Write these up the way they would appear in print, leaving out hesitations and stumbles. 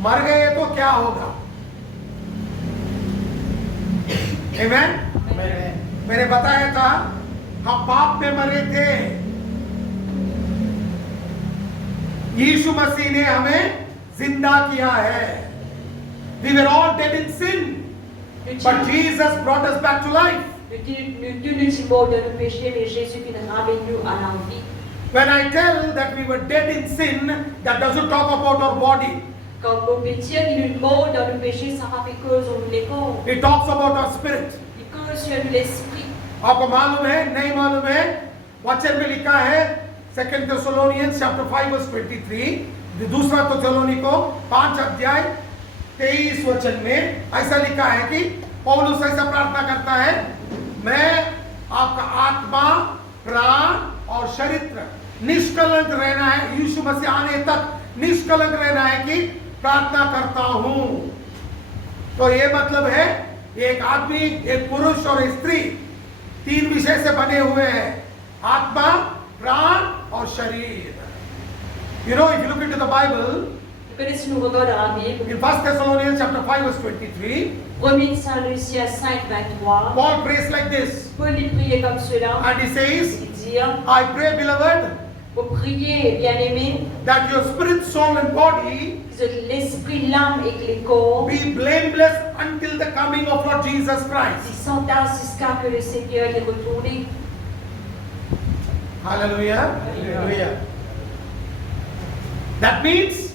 मर गए तो क्या होगा? आमेन। मैंने बताया था हम पाप में मरे थे, यीशु मसीह ने हमें जिंदा किया है। We were all dead in sin, but Jesus brought us back to life. Nous étions morts de nos péchés, mais Jésus qui nous ramène nous à la vie. When I tell that we were dead in sin, that doesn't talk about our body. Quand on peut dire qu'il est mort dans nos péchés, ça va faire cause on les corps. It talks about our spirit. Il cause sur l'esprit. आपको मालूम है नहीं मालूम है? वचन में लिखा है 2 Thessalonians chapter 5 verse 23, दूसरा थेसलोनिको 5 अध्याय 23 वचन में ऐसा लिखा है कि पौलुस ऐसा प्रार्थना करता है, मैं आपका आत्मा, प्राण और शरीर निष्कलंक रहना है, यीशु मसीह आने तक निष्कलंक रहना है कि प्रार्थना करता हूं। तो ये मतलब है एक आदमी, एक पुरुष और एक स्त्री तीन विषय से बने हुए हैं, आत्मा, प्राण और शरीर। You know, if you look into the Bible, Si nous regardons dans la Bible, in 1 Thessalonians chapter 5 verse 23, 1 Saint-Lucia 5:23, Paul prays like this, Paul il priait comme cela. and he says, Il dit, I pray, beloved, vous priez, bien-aimés, that your spirit, soul and body que l'esprit, l'âme et que les corps be blameless until the coming of Lord Jesus ils Christ. sont jusqu'à que le Seigneur est retourné. Hallelujah. Hallelujah. That means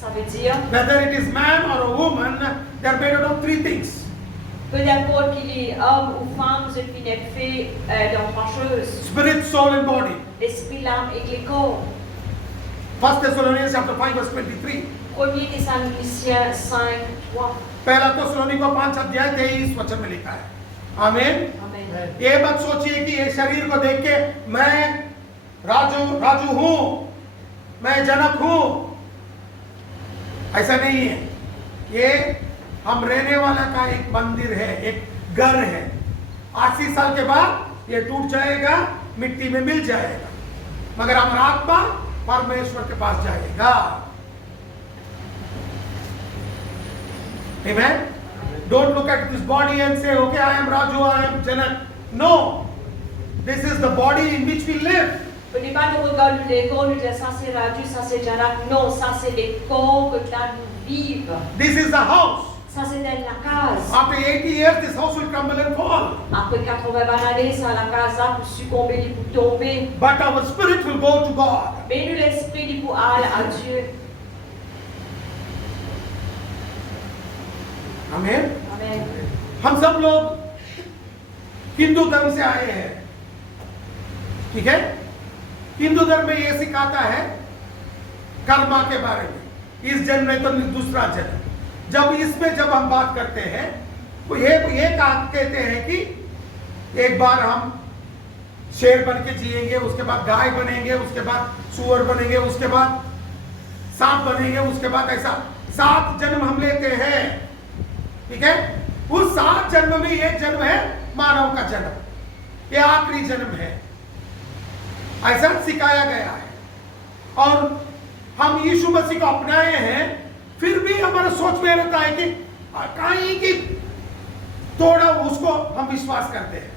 Ça veut dire, whether it is man or a woman, they are made out of three things: peu importe qu'il est homme ou femme, ce qui n'est fait dans trois choses. spirit, soul and body. L'esprit, l'âme et que les corps. 1 Thessalonians chapter 5 verse 23. 1 Thessaloniciens 5:3. पहला थेसलोनिको 5 अध्याय 23 वचन में लिखा है। आमीन। Amen. ये मत सोचिए कि ये शरीर को देख के मैं राजू हूं, मैं जनक हूं, ऐसा नहीं है। ये हम रहने वाला का एक मंदिर है, एक घर है। 80 साल के बाद ये टूट जाएगा, मिट्टी में मिल जाएगा, मगर हमारा आत्मा परमेश्वर के पास जाएगा। Amen. Don't look at this body and say, okay, I am Raju, I am Janak. No. This is the body in which we live. Venez pas nous regarder les corps, nous dire ça c'est Raju, ça c'est Janak. Non, ça c'est les corps que là nous vivons. This is the house. Ça c'est dans la case. After 80 years, this house will crumble and fall. Après 80 années, ça la case là pour succomber, pour tomber. But our spirit will go to God. Mais nous l'esprit dit pour aller à Dieu. Amen. Amen. हम सब लोग हिंदू धर्म से आए हैं, ठीक है? हिंदू धर्म में ये सिखाता है कर्मा के बारे में, इस जन्म में तो दूसरा जन्म। जब हम बात करते हैं तो ये कहते हैं कि एक बार हम शेर बन के जिएंगे, उसके बाद गाय बनेंगे, उसके बाद सुअर बनेंगे, उसके बाद सांप बनेंगे, उसके बाद ऐसा 7 जन्म हम लेते हैं, ठीक है? उस 7 जन्म में एक जन्म है मानव का जन्म, ये आखिरी जन्म है, ऐसा सिखाया गया है। और हम यीशु मसीह को अपनाए हैं, फिर भी हमारा सोच में रहता है कि कहीं की थोड़ा उसको हम विश्वास करते हैं,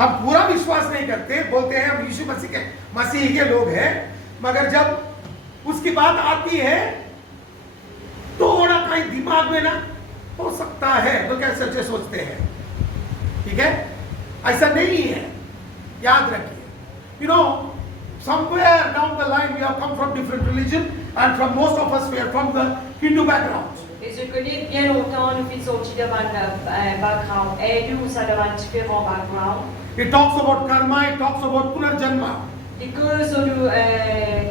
हम पूरा विश्वास नहीं करते, बोलते हैं हम यीशु मसीह के लोग हैं, मगर जब उसकी बात आती है थोड़ा कहीं दिमाग में ना हो सकता है तो कैसे सोचते हैं, ठीक है? ऐसा नहीं है, याद रखिए। You know, somewhere down the line we have come from different religion, and from most of us we are from the Hindu background. Et je connais bien longtemps, nous faisons sortir de un background. Et nous, ça devant différents backgrounds. It talks about karma, it talks about punarjanma. Les causes du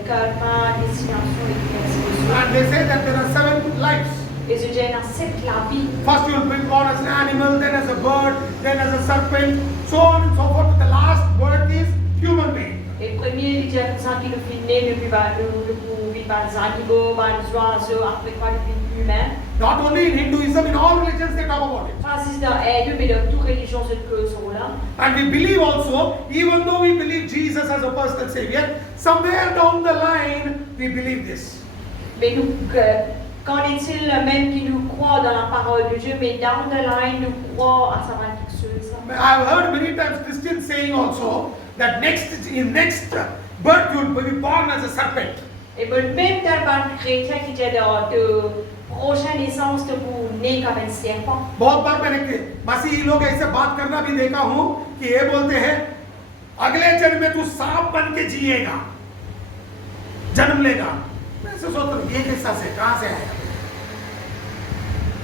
karma, destination et destination. And they say that there are 7 lives. Et je dis dans cette la vie. First you will be born as an animal, then as a bird, then as a serpent, so on and so forth. The last birth is human being. Et le premier, il dit comme ça qu'il est né depuis le vivre par les animaux, par les oiseaux, après quoi il vit humain. Not only in Hinduism, in all religions they talk about it. Ça, c'est dans Dieu, mais dans toute religion, cette cause-là. And we believe also, even though we believe Jesus as a personal savior, somewhere down the line we believe this. Mais nous, qu'en est-il même qui nous croient dans la parole de Dieu, mais down the line nous croient à savoir quelque chose? I've heard many times Christians saying also that in next birth you will be born as a serpent. Et même tellement de chrétiens qui disent de prochaine naissance de vous naître comme un serpent. बहुत बार मैंने मसीही लोग ऐसे बात करना भी देखा हूँ कि ये बोलते हैं अगले जन्म में तू सांप बन के जिएगा, जन्म लेगा। मैं ऐसे सोचता हूँ ये कैसा से कहाँ से आया?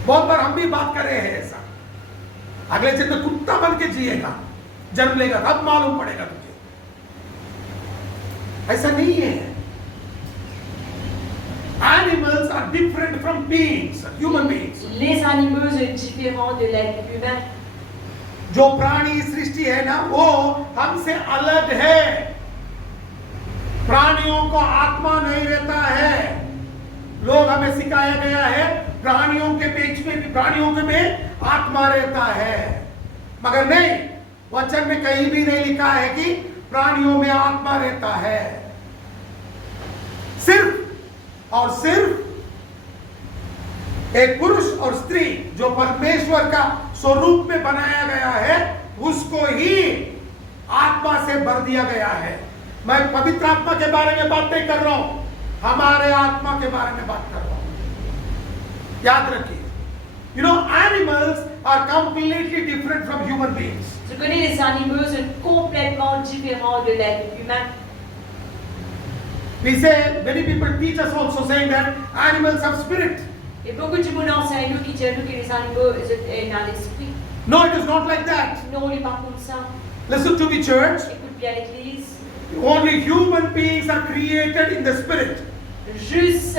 बहुत बार हम भी बात कर रहे हैं ऐसा, अगले जन्म में कुत्ता बन के जिएगा, जन्म लेगा, तब मालूम पड़ेगा तुझे। ऐसा नहीं है। Animals are different from beings, human beings. Les animaux sont différents de l'être humain. जो प्राणी सृष्टि है ना वो हमसे अलग है। प्राणियों को आत्मा नहीं रहता है। लोग हमें सिखाया गया है प्राणियों के बीच में भी प्राणियों के में आत्मा रहता है, मगर नहीं, वचन में कहीं भी नहीं लिखा है कि प्राणियों में आत्मा रहता है। सिर्फ और सिर्फ एक पुरुष और स्त्री जो परमेश्वर का स्वरूप में बनाया गया है उसको ही आत्मा से भर दिया गया है। मैं पवित्र आत्मा के बारे में बात नहीं कर रहा हूं, हमारे आत्मा के बारे में बात कर रहा हूं। याद रखिए, you know, animals are completely different from human beings. Je connais les animaux sont complètement différents de l'être humain. We say, many people teach us also saying that animals have spirit. Et beaucoup de monde enseigne nous qui disent que les animaux sont dans l'esprit. No, it is not like that. Non, on n'est pas comme ça. Listen to me, church. Écoute bien l'église. Only human beings are created in the spirit. Juste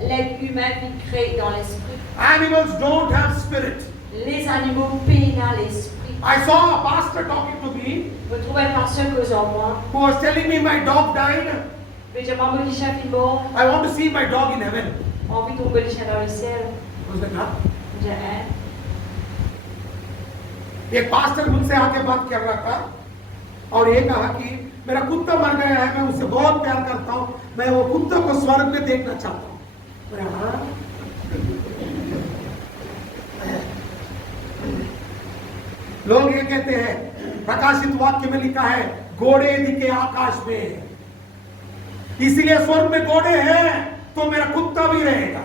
l'être humain est créé dans l'esprit. Animals don't have spirit. Les animaux paient dans l'esprit. I saw a pastor talking to me Je trouve un pasteur causant moi. who was telling me my dog died. Mais j'ai pas mon chien est mort. I want to see my dog in heaven. Envie de tomber le chien dans le ciel. I was like, huh? J'ai hein? एक pastor मुझसे आके बात कर रहा था और ये कहा कि मेरा कुत्ता मर गया है, मैं उससे बहुत प्यार करता हूँ, मैं वो कुत्ता को स्वर्ग में देखना चाहता हूँ। मैं हाँ? लोग ये कहते हैं, प्रकाशित वाक्य में लिखा है घोड़े दिखे आकाश में, इसीलिए स्वर्ग में घोड़े हैं तो मेरा कुत्ता भी रहेगा।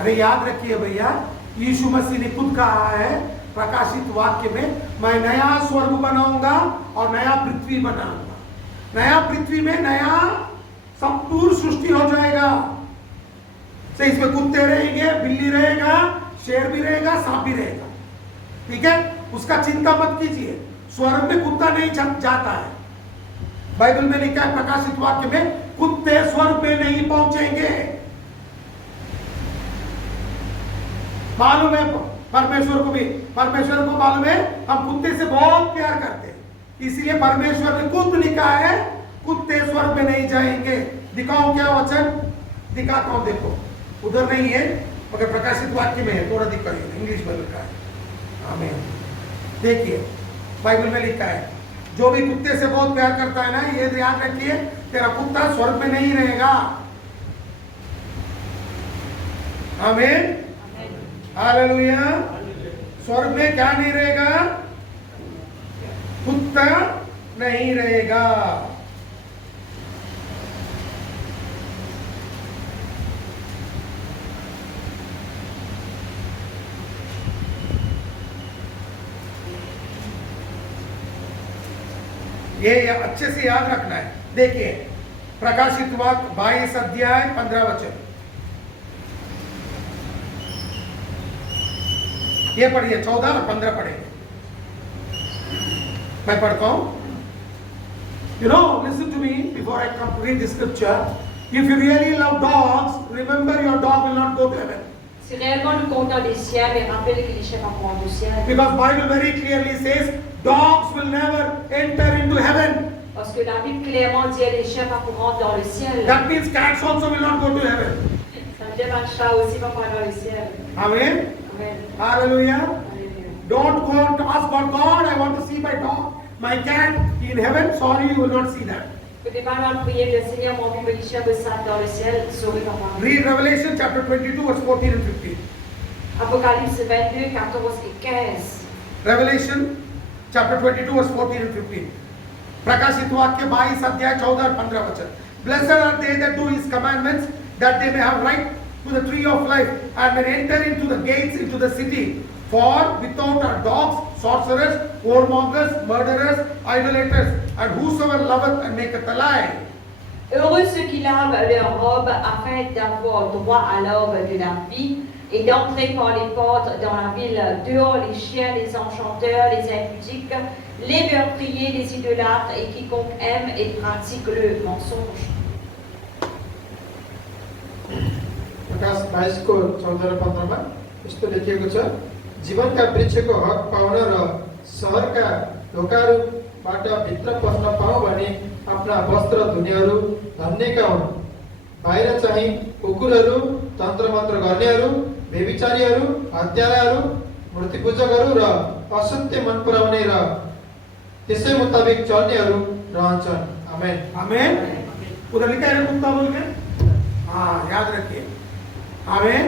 अरे याद रखिए भैया, यीशु मसीह ने खुद कहा है प्रकाशित वाक्य में, मैं नया स्वर्ग बनाऊंगा और नया पृथ्वी बनाऊंगा। नया पृथ्वी में नया संपूर्ण सृष्टि हो जाएगा। तो इसमें कुत्ते रहेंगे, बिल्ली रहेगा, शेर भी रहेगा, सांप भी रहेगा। ठीक है, उसका चिंता मत कीजिए। स्वर्ग में कुत्ता नहीं जाता है। बाइबल में लिखा है प्रकाशित वाक्य में, कुत्ते स्वर्ग में नहीं पहुंचेंगे। मालूम है परमेश्वर को मालूम है हम कुत्ते से बहुत प्यार करते हैं, इसलिए परमेश्वर ने खुद लिखा है कुत्ते स्वर्ग में नहीं जाएंगे। दिखाओ क्या वचन? दिखाता हूं, देखो उधर नहीं है मगर प्रकाशित वाक्य में है, थोड़ा दिखाइए, इंग्लिश में लिखा है। आमीन। देखिए बाइबल में लिखा है, जो भी कुत्ते से बहुत प्यार करता है ना, ये याद रखिए, तेरा कुत्ता स्वर्ग में नहीं रहेगा। आमीन, हालेलुया। स्वर्ग में क्या नहीं रहेगा? कुत्ता नहीं रहेगा। ये अच्छे से याद रखना है। देखिए प्रकाशित वाक्य 22 अध्याय 15 वचन, ये पढ़िए, 14 और 15 पढ़ेंगे। मैं पढ़ता हूं। You know, listen to me before I come to read the scripture. If you really love dogs, remember your dog will not go to heaven. Si réellement nous comptons des chiens, mais rappelez que les chiens vont prendre au ciel. Because Bible very clearly says dogs will never enter into heaven. Parce que la Bible clairement dit que les chiens vont rentrer dans le ciel. That means cats also will not go to heaven. Ça veut dire que les chats aussi vont prendre dans le ciel. Amen. Amen. Hallelujah. Alléluia. Don't go to ask God, I want to see my dog, my cat in heaven. Sorry, you will not see that. Que tes parents priaient le Seigneur, mon vie, Belisha, Bessat, dans le ciel, sauvé par moi. Read Revelation chapter 22, verse 14 and 15. Apocalypse 22, 14 et 15. Revelation chapter 22, verse 14 and 15. प्रकाशित वाक्य 22 अध्याय 14 और 15 वचन. Blessed are they that do his commandments, that they may have right to the tree of life, and may enter into the gates into the city. For without are dogs, sorcerers, whoremongers, murderers, idolaters, and whosoever loveth and maketh a lie. Heureux ceux qui lavent leur robe afin d'avoir droit à l'orbe de la vie et d'entrer par les portes dans la ville. Dehors les chiens, les enchanteurs, les impudiques, les meurtriers, les idolâtres et quiconque aime et pratique le mensonge. प्रकाश 22 को 14 र 15 मा यस्तो लेखिएको छ, जीवनका वृक्षको हक pound र शहरका ढोकाहरूबाट भित्र पस्न पाऊ भने आफ्ना वस्त्र धुनेहरू धन्यका हुन्। बाहिर चाहिँ कुकुरहरू, तन्त्रमन्त्र गर्नेहरू, व्यभिचारीहरू, हत्याराहरू, मूर्तिपूजकहरू र असत्य मन पराउने र त्यसै मुताबिक चल्नेहरू रहन्छन्। आमेन। आमेन। उधर लिखा है कुत्ता बोल के, हाँ याद रखिए। आमेन।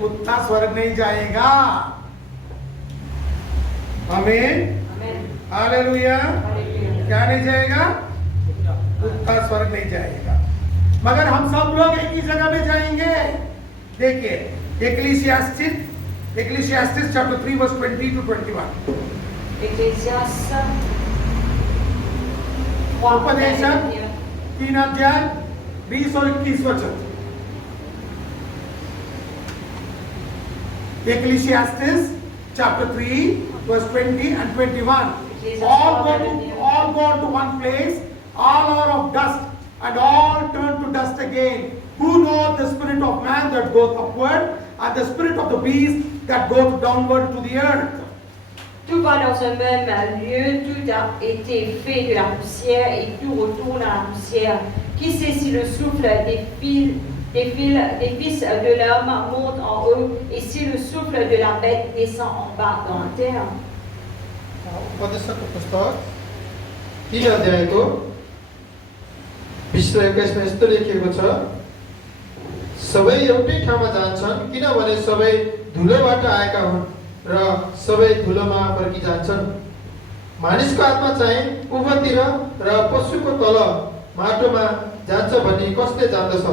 कुत्ता स्वर्ग नहीं जाएगा। आमेन। हालेलुया। क्या नहीं जाएगा? कुत्ता स्वर्ग नहीं जाएगा, मगर हम सब लोग एक ही जगह में जाएंगे। देखिए Ecclesiastes chapter 3 verse 20 to 21. Ecclésiaste 3 उपदेशक 3 अध्याय 20 और 21 वचन. Ecclesiastes chapter 3 verse 20 and 21. All go to one place, all are of dust, and all turn to dust again. Who knows the spirit of man that goeth upward, and the spirit of the beast that goeth downward to the earth? Tout va dans un même lieu, tout a été fait de la poussière et tout retourne à la poussière. Qui sait si le souffle des fils de l'homme monte en haut et si le souffle de la bête descend en bas dans la terre? उपदेशकको पुस्तक 3 अध्यायको 20 र 21 मा यस्तो लेखिएको छ, सबै एउटै ठाउँमा जान्छन् किनभने सबै धुलोबाट आएका हुन् र सबै धुलोमा फर्किजान्छन्। मानिसको आत्मा चाहिँ ऊपरतिर र पशुको तल माटोमा जान्छ भन्ने कसले जान्दछ?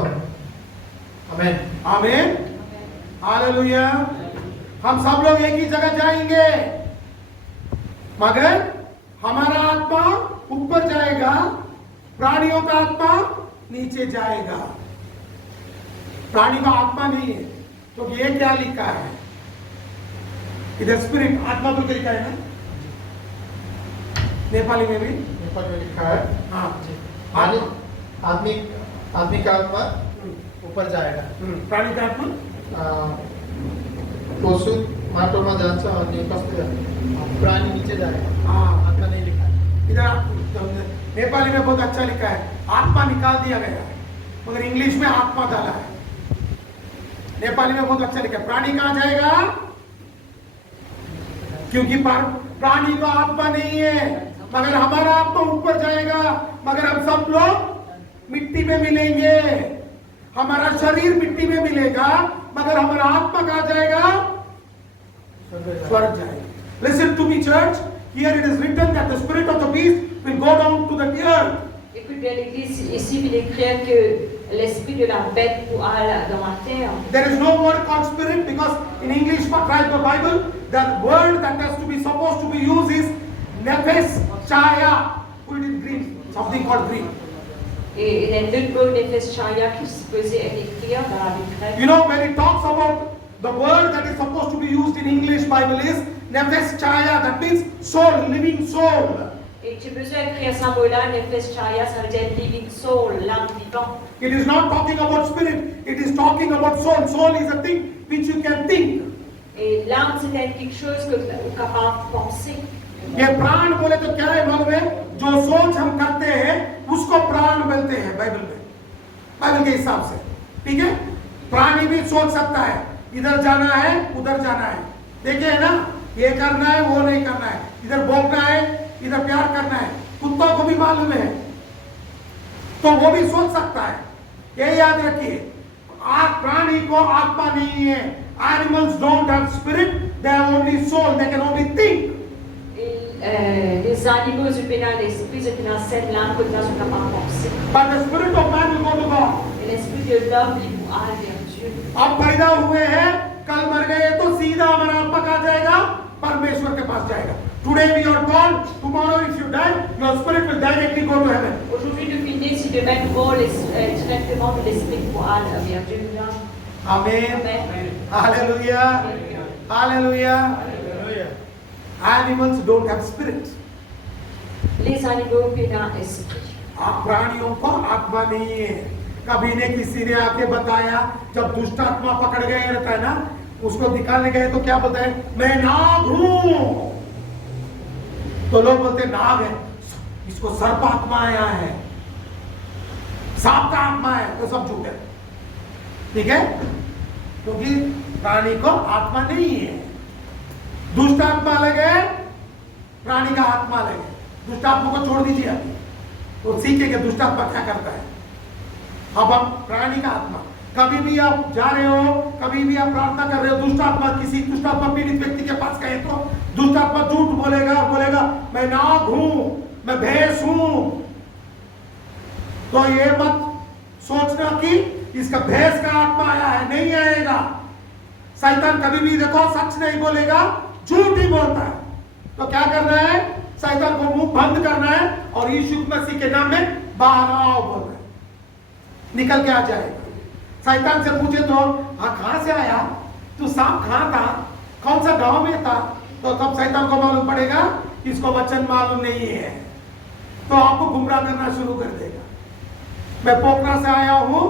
आमेन। आमेन। हालेलुया। हम सब लोग एक ही जगह जाएंगे, मगर हमारा आत्मा ऊपर जाएगा, प्राणियों का आत्मा नीचे जाएगा। प्राणी का आत्मा नहीं है, तो ये क्या लिखा है इधर? स्पिरिट, आत्मा तो लिखा है ना नेपाली में भी? नेपाली में लिखा है। हाँ, आदमी का आत्मा ऊपर जाएगा, प्राणी का आत्मा पशु माटोमा जान्छ अनि कसले प्राणी नीचे जाएगा। हाँ, आत्मा नहीं लिखा है इधर। नेपाली में बहुत अच्छा लिखा है, आत्मा निकाल दिया गया है, मगर इंग्लिश में आत्मा डाला है। नेपाली में बहुत अच्छा लिखा है। प्राणी कहाँ जाएगा? क्योंकि प्राणी का आत्मा नहीं है, मगर हमारा आत्मा ऊपर जाएगा। मगर हम सब लोग मिट्टी में मिलेंगे, हमारा शरीर मिट्टी में मिलेगा, मगर हमारा आत्मा कहाँ जाएगा? स्वर्ग जाएगा। Listen to me, church. Here it is written that the spirit of the beast will go down to the earth. Écoute bien l'église, ici il est écrit que l'esprit de la bête aller dans la terre. There is no word called spirit because in English, but write the Bible, the word that has to be supposed to be used is nephes chaya. Put it in Greek, something called Greek. Et il y a deux mots nephes chaya qui se faisaient écrire dans la Bible grecque. You know, when it talks about the word that is supposed to be used in English Bible is nephes chaya. That means soul, living soul. Et tu peux écrire ça mot-là, nephes chaya, ça veut dire living soul, l'âme vivante. It is not talking about spirit. It is talking about soul. Soul is a thing which you can think. Et l'âme c'est quelque chose que tu es capable de penser. ये प्राण बोले तो क्या है मालूम है? जो सोच हम करते हैं उसको प्राण बोलते हैं बाइबल में, बाइबल के हिसाब से। ठीक है, प्राणी भी सोच सकता है, इधर जाना है उधर जाना है। देखे है ना, ये करना है वो नहीं करना है, इधर भोंकना है इधर प्यार करना है। कुत्तों को भी मालूम है, तो वो भी सोच सकता है। ये याद रखिए, प्राणी को आत्मा नहीं है। Animals don't have spirit, they have only soul, they can only think. Les animaux humains ont l'esprit, ceux qui n'ont cette langue, ceux qui n'ont pas pensé. But the spirit of man will go to God. Et l'esprit de l'homme, il vous a vers Dieu. अब पैदा हुए हैं, कल मर गए तो सीधा हमारा आत्मा कहाँ जाएगा? परमेश्वर के पास जाएगा। Today we are born, tomorrow if you die, your spirit will directly go to heaven. Aujourd'hui, nous finissons, si demain nous mort, directement l'esprit vous a vers Dieu. Amen. Amen. Hallelujah. Hallelujah. Animals don't have spirit. Les animaux qui ont esprit. प्राणियों को आत्मा नहीं है। कभी ने किसी ने आके बताया, जब दुष्ट आत्मा पकड़ गए रहता है ना, उसको निकालने गए तो क्या बोलते हैं? मैं नाग हूं। तो लोग बोलते हैं नाग है, इसको सर्प आत्मा आया है, सांप का आत्मा है, तो सब झूठ है। ठीक है? क्योंकि प्राणी को आत्मा नहीं है। दुष्ट आत्मा अलग है, प्राणी का आत्मा अलग है। दुष्ट आत्मा को छोड़ दीजिए अभी, तो सीखेंगे दुष्ट आत्मा क्या करता है। अब हम प्राणी का आत्मा, कभी भी आप जा रहे हो, कभी भी आप प्रार्थना कर रहे हो, दुष्ट आत्मा, किसी दुष्ट आत्मा पीड़ित व्यक्ति के पास गए तो दुष्ट आत्मा झूठ बोलेगा मैं नाग हूं, मैं भैंस हूं। तो ये मत सोचना कि इसका भैंस का आत्मा आया है, नहीं आएगा। शैतान कभी भी देखो सच नहीं बोलेगा, झूठ ही बोलता है। तो क्या करना है? शैतान को मुंह बंद करना है और यीशु मसीह के नाम में बाहर आओ बोलना है, निकल के आ जाएगा। शैतान से पूछे तो हाँ कहां से आया, तू सांप कहां था, कौन सा गांव में था, तो तब शैतान को मालूम पड़ेगा कि इसको वचन मालूम नहीं है, तो आपको गुमराह करना शुरू कर देगा। मैं पोखरा से आया हूं,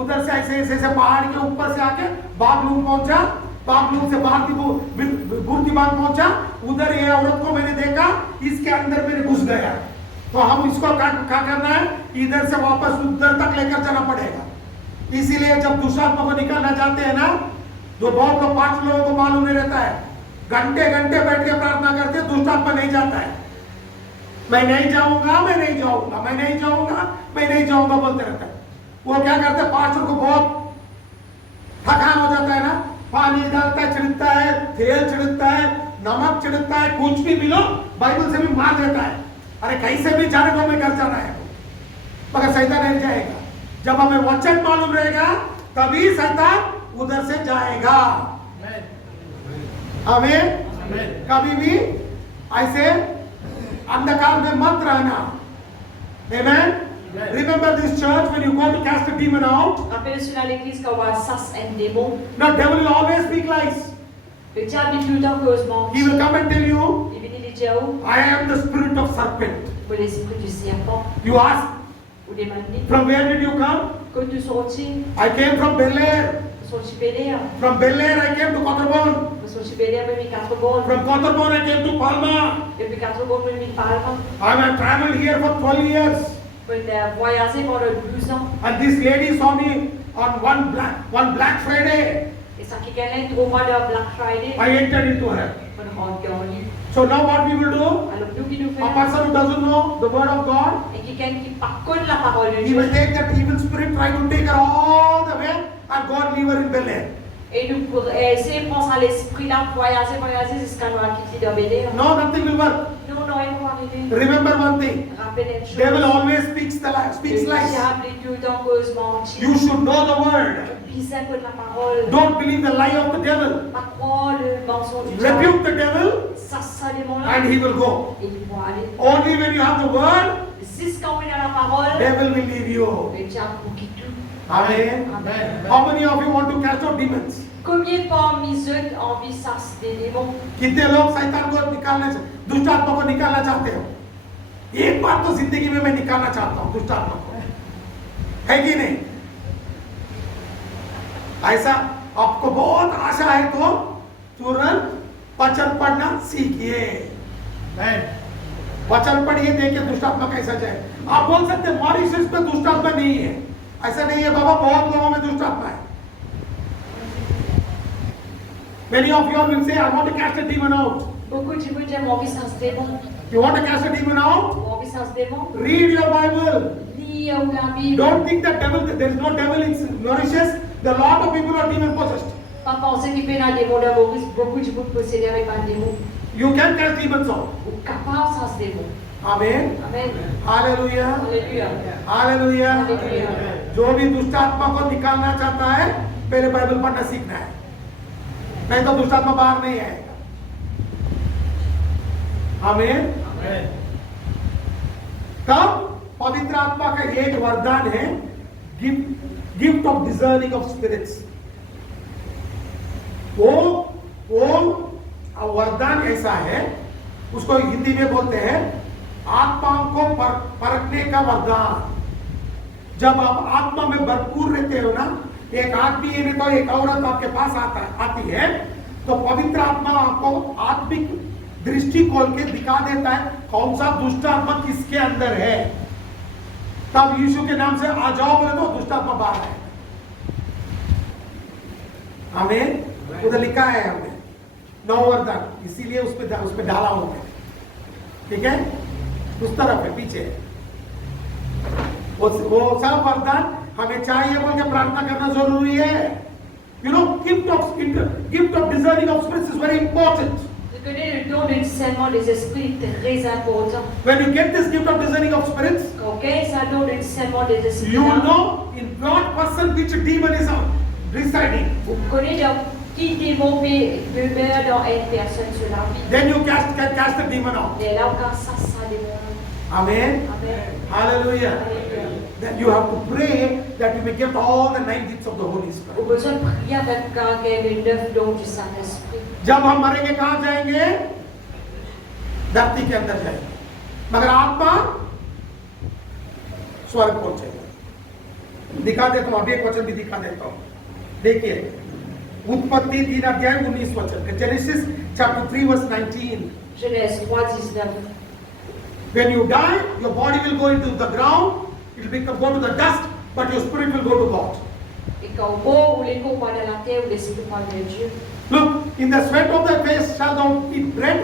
उधर से ऐसे पहाड़ के ऊपर से आके बागलूर पहुंचा, बागलूर से बुर्दीबाग पहुंचा, उधर ये औरत को मैंने देखा, इसके अंदर मेरे घुस गया। तो हम इसको क्या करना है? इधर से वापस उधर तक लेकर जाना पड़ेगा। इसीलिए जब दूसरा आत्मा को निकालना चाहते हैं ना, तो बहुत लोग 5 लोगों को मालूम नहीं रहता है, घंटे घंटे बैठ के प्रार्थना करते हैं, दूसरा आत्मा नहीं जाता है। मैं नहीं जाऊंगा, मैं नहीं जाऊंगा, मैं नहीं जाऊंगा, मैं नहीं जाऊंगा बोलते रहता है। वो क्या करते हैं? पास्टर को बहुत थकान हो जाता है ना, पानी डालता है, छिड़कता है, तेल छिड़कता है, नमक छिड़कता है, कुछ भी मिलो बाइबल से भी मार देता है। अरे कैसे भी जाने को, मैं घर जाना है, मगर शैतान नहीं जाएगा। जब हमें वचन मालूम रहेगा तभी शैतान उधर से जाएगा। हमें कभी भी ऐसे अंधकार में मत रहना। Amen. Remember this church, when you go to cast a demon out, Rappelez-vous dans l'église quand on va chasser un démon. the devil will always speak lies. Le diable dit tout le temps cause mentir. He will come and tell you, Il vient de dire où? I am the spirit of serpent. Pour l'esprit du serpent. You ask, Ou des mandis. from where did you come? Quand tu sortis, I came from Bel Air. tu sortis Béléa. From Bel Air I came to Cotterbourne. Tu sortis Béléa, depuis 4 bonnes. From Cotterbourne I came to Palma. Depuis 4 bonnes, depuis Palma. I have traveled here for 12 years. Pour voyager pendant 12 ans. And this lady saw me on one Black Friday. Et ça qui gagne au mois de Black Friday. I entered into her. On rentre dans lui. So now what we will do? Alors nous qui nous A faisons. person who doesn't know the word of God, Et qui gagne qui par contre la parole de he Dieu. will take that evil spirit, try to take her all the way, and God leave her in Bel Air. Et nous pour essayer de prendre à l'esprit là, voyager jusqu'à nous quitter dans Béléa. No, nothing will work. Non, non, il faut arriver. Remember one thing: Rappelez une chose. devil always speaks Le lies. diable est tout le temps cause mentir. You should know the word. Pisser contre la parole. Don't believe the lie of the devil. Pas croire le mensonge du diable. Rebuke the devil, Ça, ça démon là. and he will go. Et il va aller. Only when you have the word, Jusqu'à on est dans la parole. devil will leave you. Le diable vous quitte tout. Amen. How many of you want to cast out demons? Combien parmi eux envie ça des démons? कितने लोग शैतान को निकालना, दुष्ट आत्मा को निकालना चाहते हो? एक बार तो जिंदगी में मैं निकालना चाहता हूं दुष्ट आत्मा को, है कि नहीं? ऐसा आपको बहुत आशा है तो तुरंत वचन पढ़ना सीखिए। वचन पढ़िए, देखिए दुष्ट आत्मा कैसा जाए। आप बोल सकते मॉरिशस में दुष्ट आत्मा नहीं है, ऐसा नहीं है बाबा, बहुत लोगों में दुष्ट आत्मा है। Many of you all will say, I want to cast a demon out. Beaucoup de gens disent, mon envie ça se démon. You want to cast a demon out? Mon envie ça se démon. Read your Bible. Lis lit ou la Bible. Don't think that there is no devil in Mauritius. There are a lot of people who are demon possessed. Pas penser qu'il peut y avoir des démons dans Maurice, beaucoup de gens possédés avec un démon. You can cast demons out. Ou capable sans ce démon. Amen. Amen. Hallelujah. Alléluia. Hallelujah. Alléluia. जो भी दुष्ट आत्मा को निकालना चाहता है पहले Bible पढ़ना सीखना है, नहीं तो दुष्ट आत्मा बाहर नहीं आएगा। आमीन। तब पवित्र आत्मा का एक वरदान है गिफ्ट ऑफ डिजर्निंग ऑफ स्पिरिट्स। वो वरदान ऐसा है, उसको हिंदी में बोलते हैं आत्माओं को परखने का वरदान। जब आप आत्मा में भरपूर रहते हो ना, एक आदमी है तो एक औरत आपके पास आती है, तो पवित्र आत्मा आपको आत्मिक दृष्टि खोल के दिखा देता है कौन सा दुष्ट आत्मा किसके अंदर है। तब यीशु के नाम से आ जाओ बोले तो दुष्ट आत्मा बाहर है। हमें उधर लिखा है हमने नौ वरदान, इसीलिए उसपे डाला हूं मैं, ठीक है, उस तरफ है पीछे। वो सब वरदान हमें चाहिए बोल के प्रार्थना करना जरूरी है। You know, gift of discerning of spirits is very important. De connaître le don du discernement des esprits est très important. When you get this gift of discerning of spirits, Quand quelqu'un a le don du discernement des esprits, you will know in what person which demon is residing. vous connaissez dans qui démon demeure dans une personne sur la vie. Then you can cast the demon out. Et là, quand ça démon. Amen. Amen. Hallelujah. Alléluia. Then you have to pray that you may get all the 9 gifts of the Holy Au Spirit. besoin de prier avec quand il y a les 9 dons du Saint-Esprit. जब हम मरेंगे कहां जाएंगे? धरती के अंदर जाएंगे, मगर आत्मा स्वर्ग पहुंचेगा। दिखा देता हूं, अभी एक वचन भी दिखा देता हूं। देखिए उत्पत्ति 3 अध्याय 19 वचन, genesis chapter 3 verse 19। Genèse 3:19. When you die, your body will go into the ground, it will go to the dust, but your spirit will go to God. Et quand on mort, ou les corps vont dans la terre, ou l'esprit va vers Dieu. Look, in the sweat of thy face shalt thou eat bread,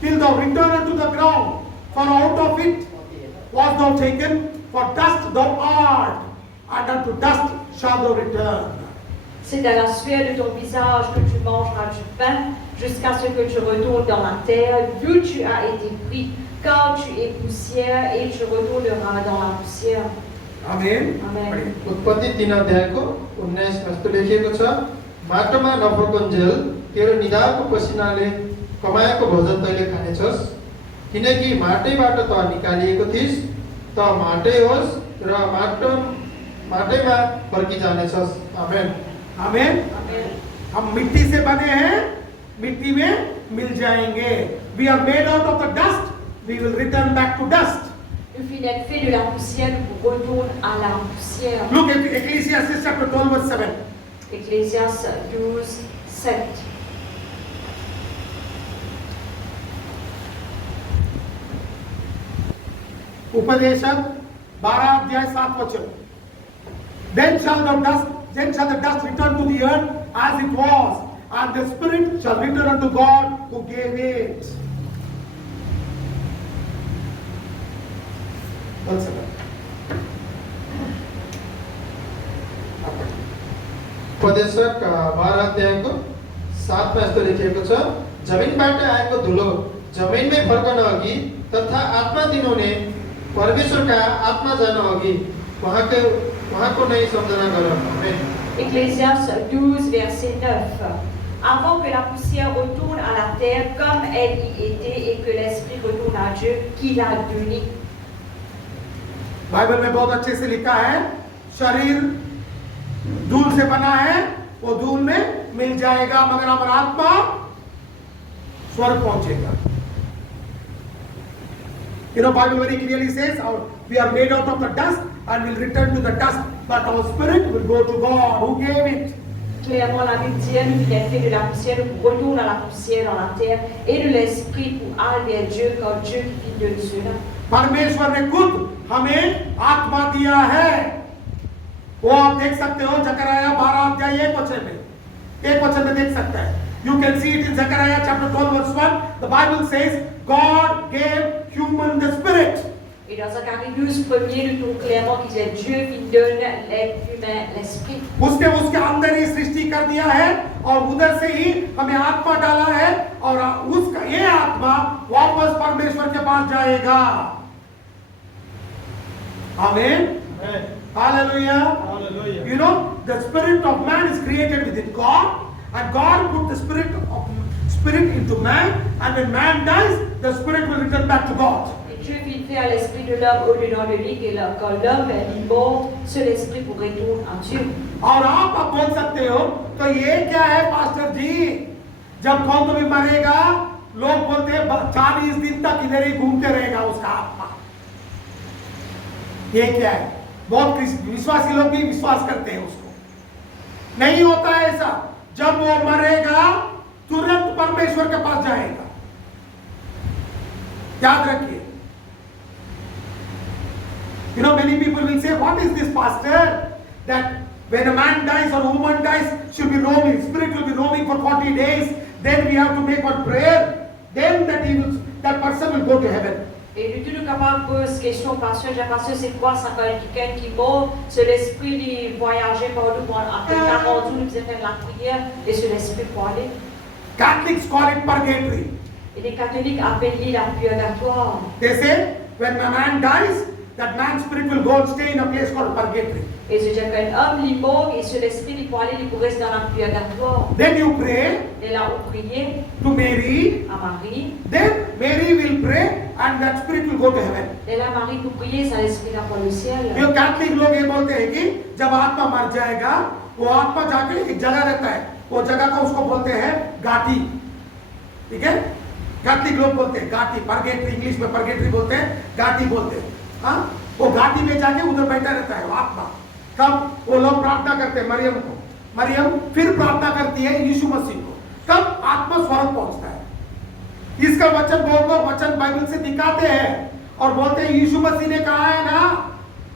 till thou return unto the ground. For out of it was thou taken, for dust thou art, and unto dust shalt thou return. C'est dans la sueur de ton visage que tu mangeras du pain, jusqu'à ce que tu retournes dans la terre, d'où tu as été pris, car tu es poussière, et tu retourneras dans la poussière. Amen. Amen. उत्पत्ति 3 अध्यायको 19 मा यस्तो लेखिएको छ, माटोमा नफर्कन्जेल तेरो निधारको पसिनाले कमाएको भोजन तैँले खानेछस्, किनकि माटैबाट त निकालिएको थिइस्, त माटै होस् र माटैमा फर्किजानेछस्। आमेन। Amen. Amen. हम मिट्टी से बने हैं, मिट्टी में मिल जाएंगे। We are made out of the dust, we will return back to dust. Nous finissons d'être faits de la poussière, nous retournons à la poussière. Look at Ecclesiastes chapter 12 verse 7. Ecclésiaste 12:7. उपदेशक 12 अध्याय 7 वचन। Then shall the dust return to the earth as it was, and the spirit shall return unto God who gave it. One second. उपदेशक 12 अध्यायको 7 मा यस्तो लेखिएको छ, जमिनबाट आएको धुलो जमिनमै फर्कन अघि तथा आत्मा दिनुहुने परमेश्वरका आत्मा जान अघि उहाँको नै सम्झना गर। आमेन। Ecclésiaste 12, verset 9. Avant que la poussière retourne à la terre comme elle y était et que l'esprit retourne à Dieu qui l'a donné. Bible में बहुत अच्छे से लिखा है, शरीर धूल से बना है, वो धूल में मिल जाएगा, मगर हमारा आत्मा स्वर्ग पहुंचेगा। You know, Bible very clearly says, we are made out of the dust and will return to the dust, but our spirit will go to God who gave it. Clairement, la Bible dit, nous sommes faits de la poussière, nous retournons à la poussière dans la terre, et de l'esprit pour aller vers Dieu, quand Dieu qui donne cela. परमेश्वर ने खुद हमें आत्मा दिया है। वो आप देख सकते हो जकरयाह 12 अध्याय 1 वचन में देख सकता है। You can see it in Zechariah chapter 12 verse 1. The Bible says God gave human the spirit. Et dans Zacharie 1er, nous trouvons clairement qu'il est Dieu qui donne l'être humain, l'esprit. उसने उसके अंदर ही सृष्टि कर दिया है और उधर से ही हमें आत्मा डाला है और उसका ये आत्मा वापस परमेश्वर के पास जाएगा। आमीन। Hallelujah. Hallelujah. You know, the spirit of man is created within God, and God put the spirit into man, and when man dies, the spirit will return back to God. Et Dieu fit faire l'esprit de l'homme au-dedans de lui, et quand l'homme est mort, seul l'esprit pour retourner à Dieu. और आप अब बोल सकते हो तो ये क्या है पास्टर जी, जब कौन तो भी मरेगा लोग बोलते हैं 40 दिन तक इधर ही घूमते रहेगा उसका आत्मा। ये क्या है? बहुत विश्वासी लोग भी विश्वास करते हैं उसको। नहीं होता है ऐसा। जब वो मरेगा तुरंत परमेश्वर के पास जाएगा। याद रखिए। You know, many people will say, what is this, pastor? That when a man dies or a woman dies, she'll be roaming. Spirit will be roaming for 40 days. Then we have to make one prayer. Then that person will go to heaven. Et nous tous capables de poser question, pasteur, c'est quoi ça quand quelqu'un qui mort, c'est l'esprit qui voyageait par nous après 40 jours, nous faisions faire la prière et c'est l'esprit pour aller. Catholics call it purgatory. Et les catholiques appellent la purgatoire. They say when a man dies, that man's spirit will go and stay in a place called purgatory. Et ce qu'un homme il mort et c'est l'esprit qui pour aller, il pour rester dans la purgatoire. Then you pray. Et là on priait to Mary. à Marie. Then Mary will pray and that spirit will go to heaven. Et là Marie pour prier, ça l'esprit va pour le ciel. ये Catholic लोग ये बोलते हैं कि जब आत्मा मर जाएगा वो आत्मा जाके एक जगह रहता है, वो जगह को उसको बोलते हैं घाटी। ठीक है? कैथलिक लोग बोलते हैं घाटी, परगेटरी, इंग्लिश में परगेटरी बोलते हैं, घाटी बोलते हैं। हाँ, वो घाटी में जाके उधर बैठा रहता है वो आत्मा। तब वो लोग प्रार्थना करते हैं मरियम को, मरियम फिर प्रार्थना करती है यीशु मसीह को, तब आत्मा स्वर्ग पहुंचता है। इसका वचन बहुत लोग वचन बाइबल से दिखाते हैं और बोलते हैं यीशु मसीह ने कहा है ना,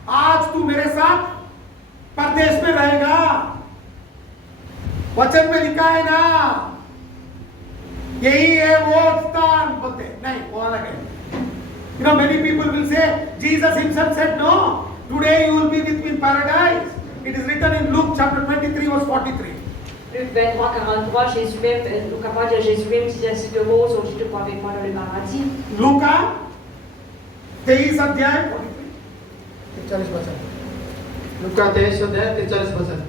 आज तू मेरे साथ परदेश में रहेगा, वचन में लिखा है ना, यही है वो स्थान। बोलते हैं नहीं, वो अलग है। You know, many people will say, Jesus himself said, no, today you will be with me in paradise. It is written in Luke chapter 23 verse 43. Luc 23, 43, Jésus même, Jésus même dit ainsi de mots, aujourd'hui tu crois avec moi dans le paradis. Luca 23 अध्याय 43 वचन। लूका 23 अध्याय 43 वचन।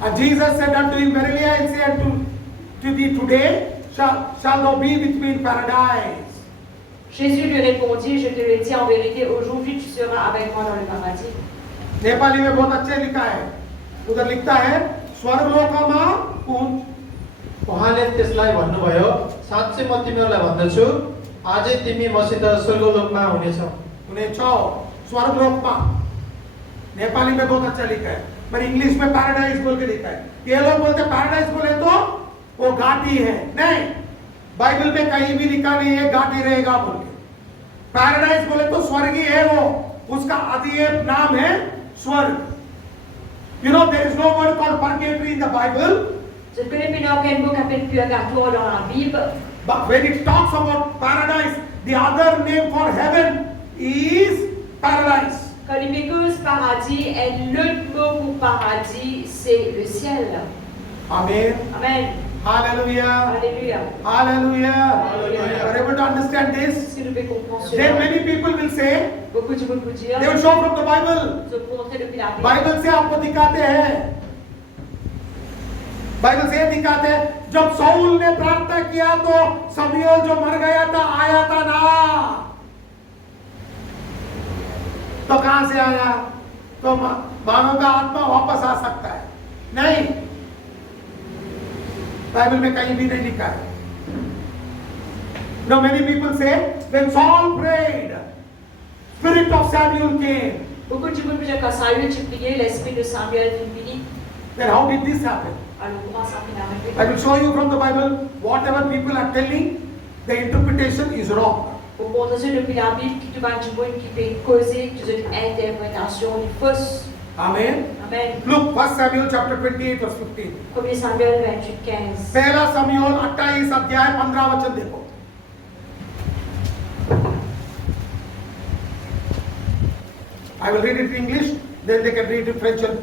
And Jesus said unto him, verily I say unto thee, today shall thou be with me in paradise. Jésus lui répondit, je te le dis en vérité, aujourd'hui tu seras avec moi dans le paradis. Nepali में बहुत अच्छे लिखा है, उधर लिखता है स्वर्गलोकमा पुंज। उहाँले त्यसलाई भन्नुभयो, साँच्चै म तिमीहरूलाई भन्दछु, आजै तिमी मसित स्वर्गलोकमा हुनेछौ। हुनेछौ स्वर्गलोकमा। नेपाली में बहुत अच्छा लिखा है, पर इंग्लिश में पैराडाइज बोल के लिखा है। ये लोग बोलते पैराडाइज बोले तो वो घाटी है, नहीं, बाइबल में कहीं भी लिखा नहीं है घाटी रहेगा बोल के। पैराडाइज बोले तो स्वर्ग ही है वो, उसका आदि नाम है स्वर्ग। You know, there is no word called purgatory in the Bible. Je ne connais pas aucun mot qui appelle purgatoire dans la Bible. But when it talks about paradise, the other name for heaven is paradise. Quand il m'écoute paradis, et l'autre mot pour paradis, c'est le ciel. Amen. Amen. Hallelujah. Alléluia. Hallelujah. Hallelujah. Are you able to understand this? Est-ce que nous pouvons comprendre cela? Then many people will say, Beaucoup de gens peuvent dire, they will show from the Bible. se montrer depuis la Bible. Bible से आपको दिखाते हैं, Bible से दिखाते हैं, जब Saul ने प्रार्थना किया तो शमूएल जो मर गया था आया था ना, तो कहां से आया? तो मानव का आत्मा वापस आ सकता है? नहीं, बाइबल में कहीं भी नहीं लिखा है। Now many people say when Saul prayed, spirit of Samuel came. Beaucoup de gens peuvent dire quand Saül a prié, l'esprit de Samuel fut béni. Then how did this happen? Alors comment ça finit arrivé? I will show you from the Bible. Whatever people are telling, the interpretation is wrong. Pour montrer depuis la Bible, qui te va du monde qui peut causer une interprétation fausse. Amen. Amen. Look, 1 Samuel chapter 28 verse 15. 1 Samuel 28, 15. पहला शमूएल 28 अध्याय 15 वचन देखो। I will read it in English, then they can read it in French and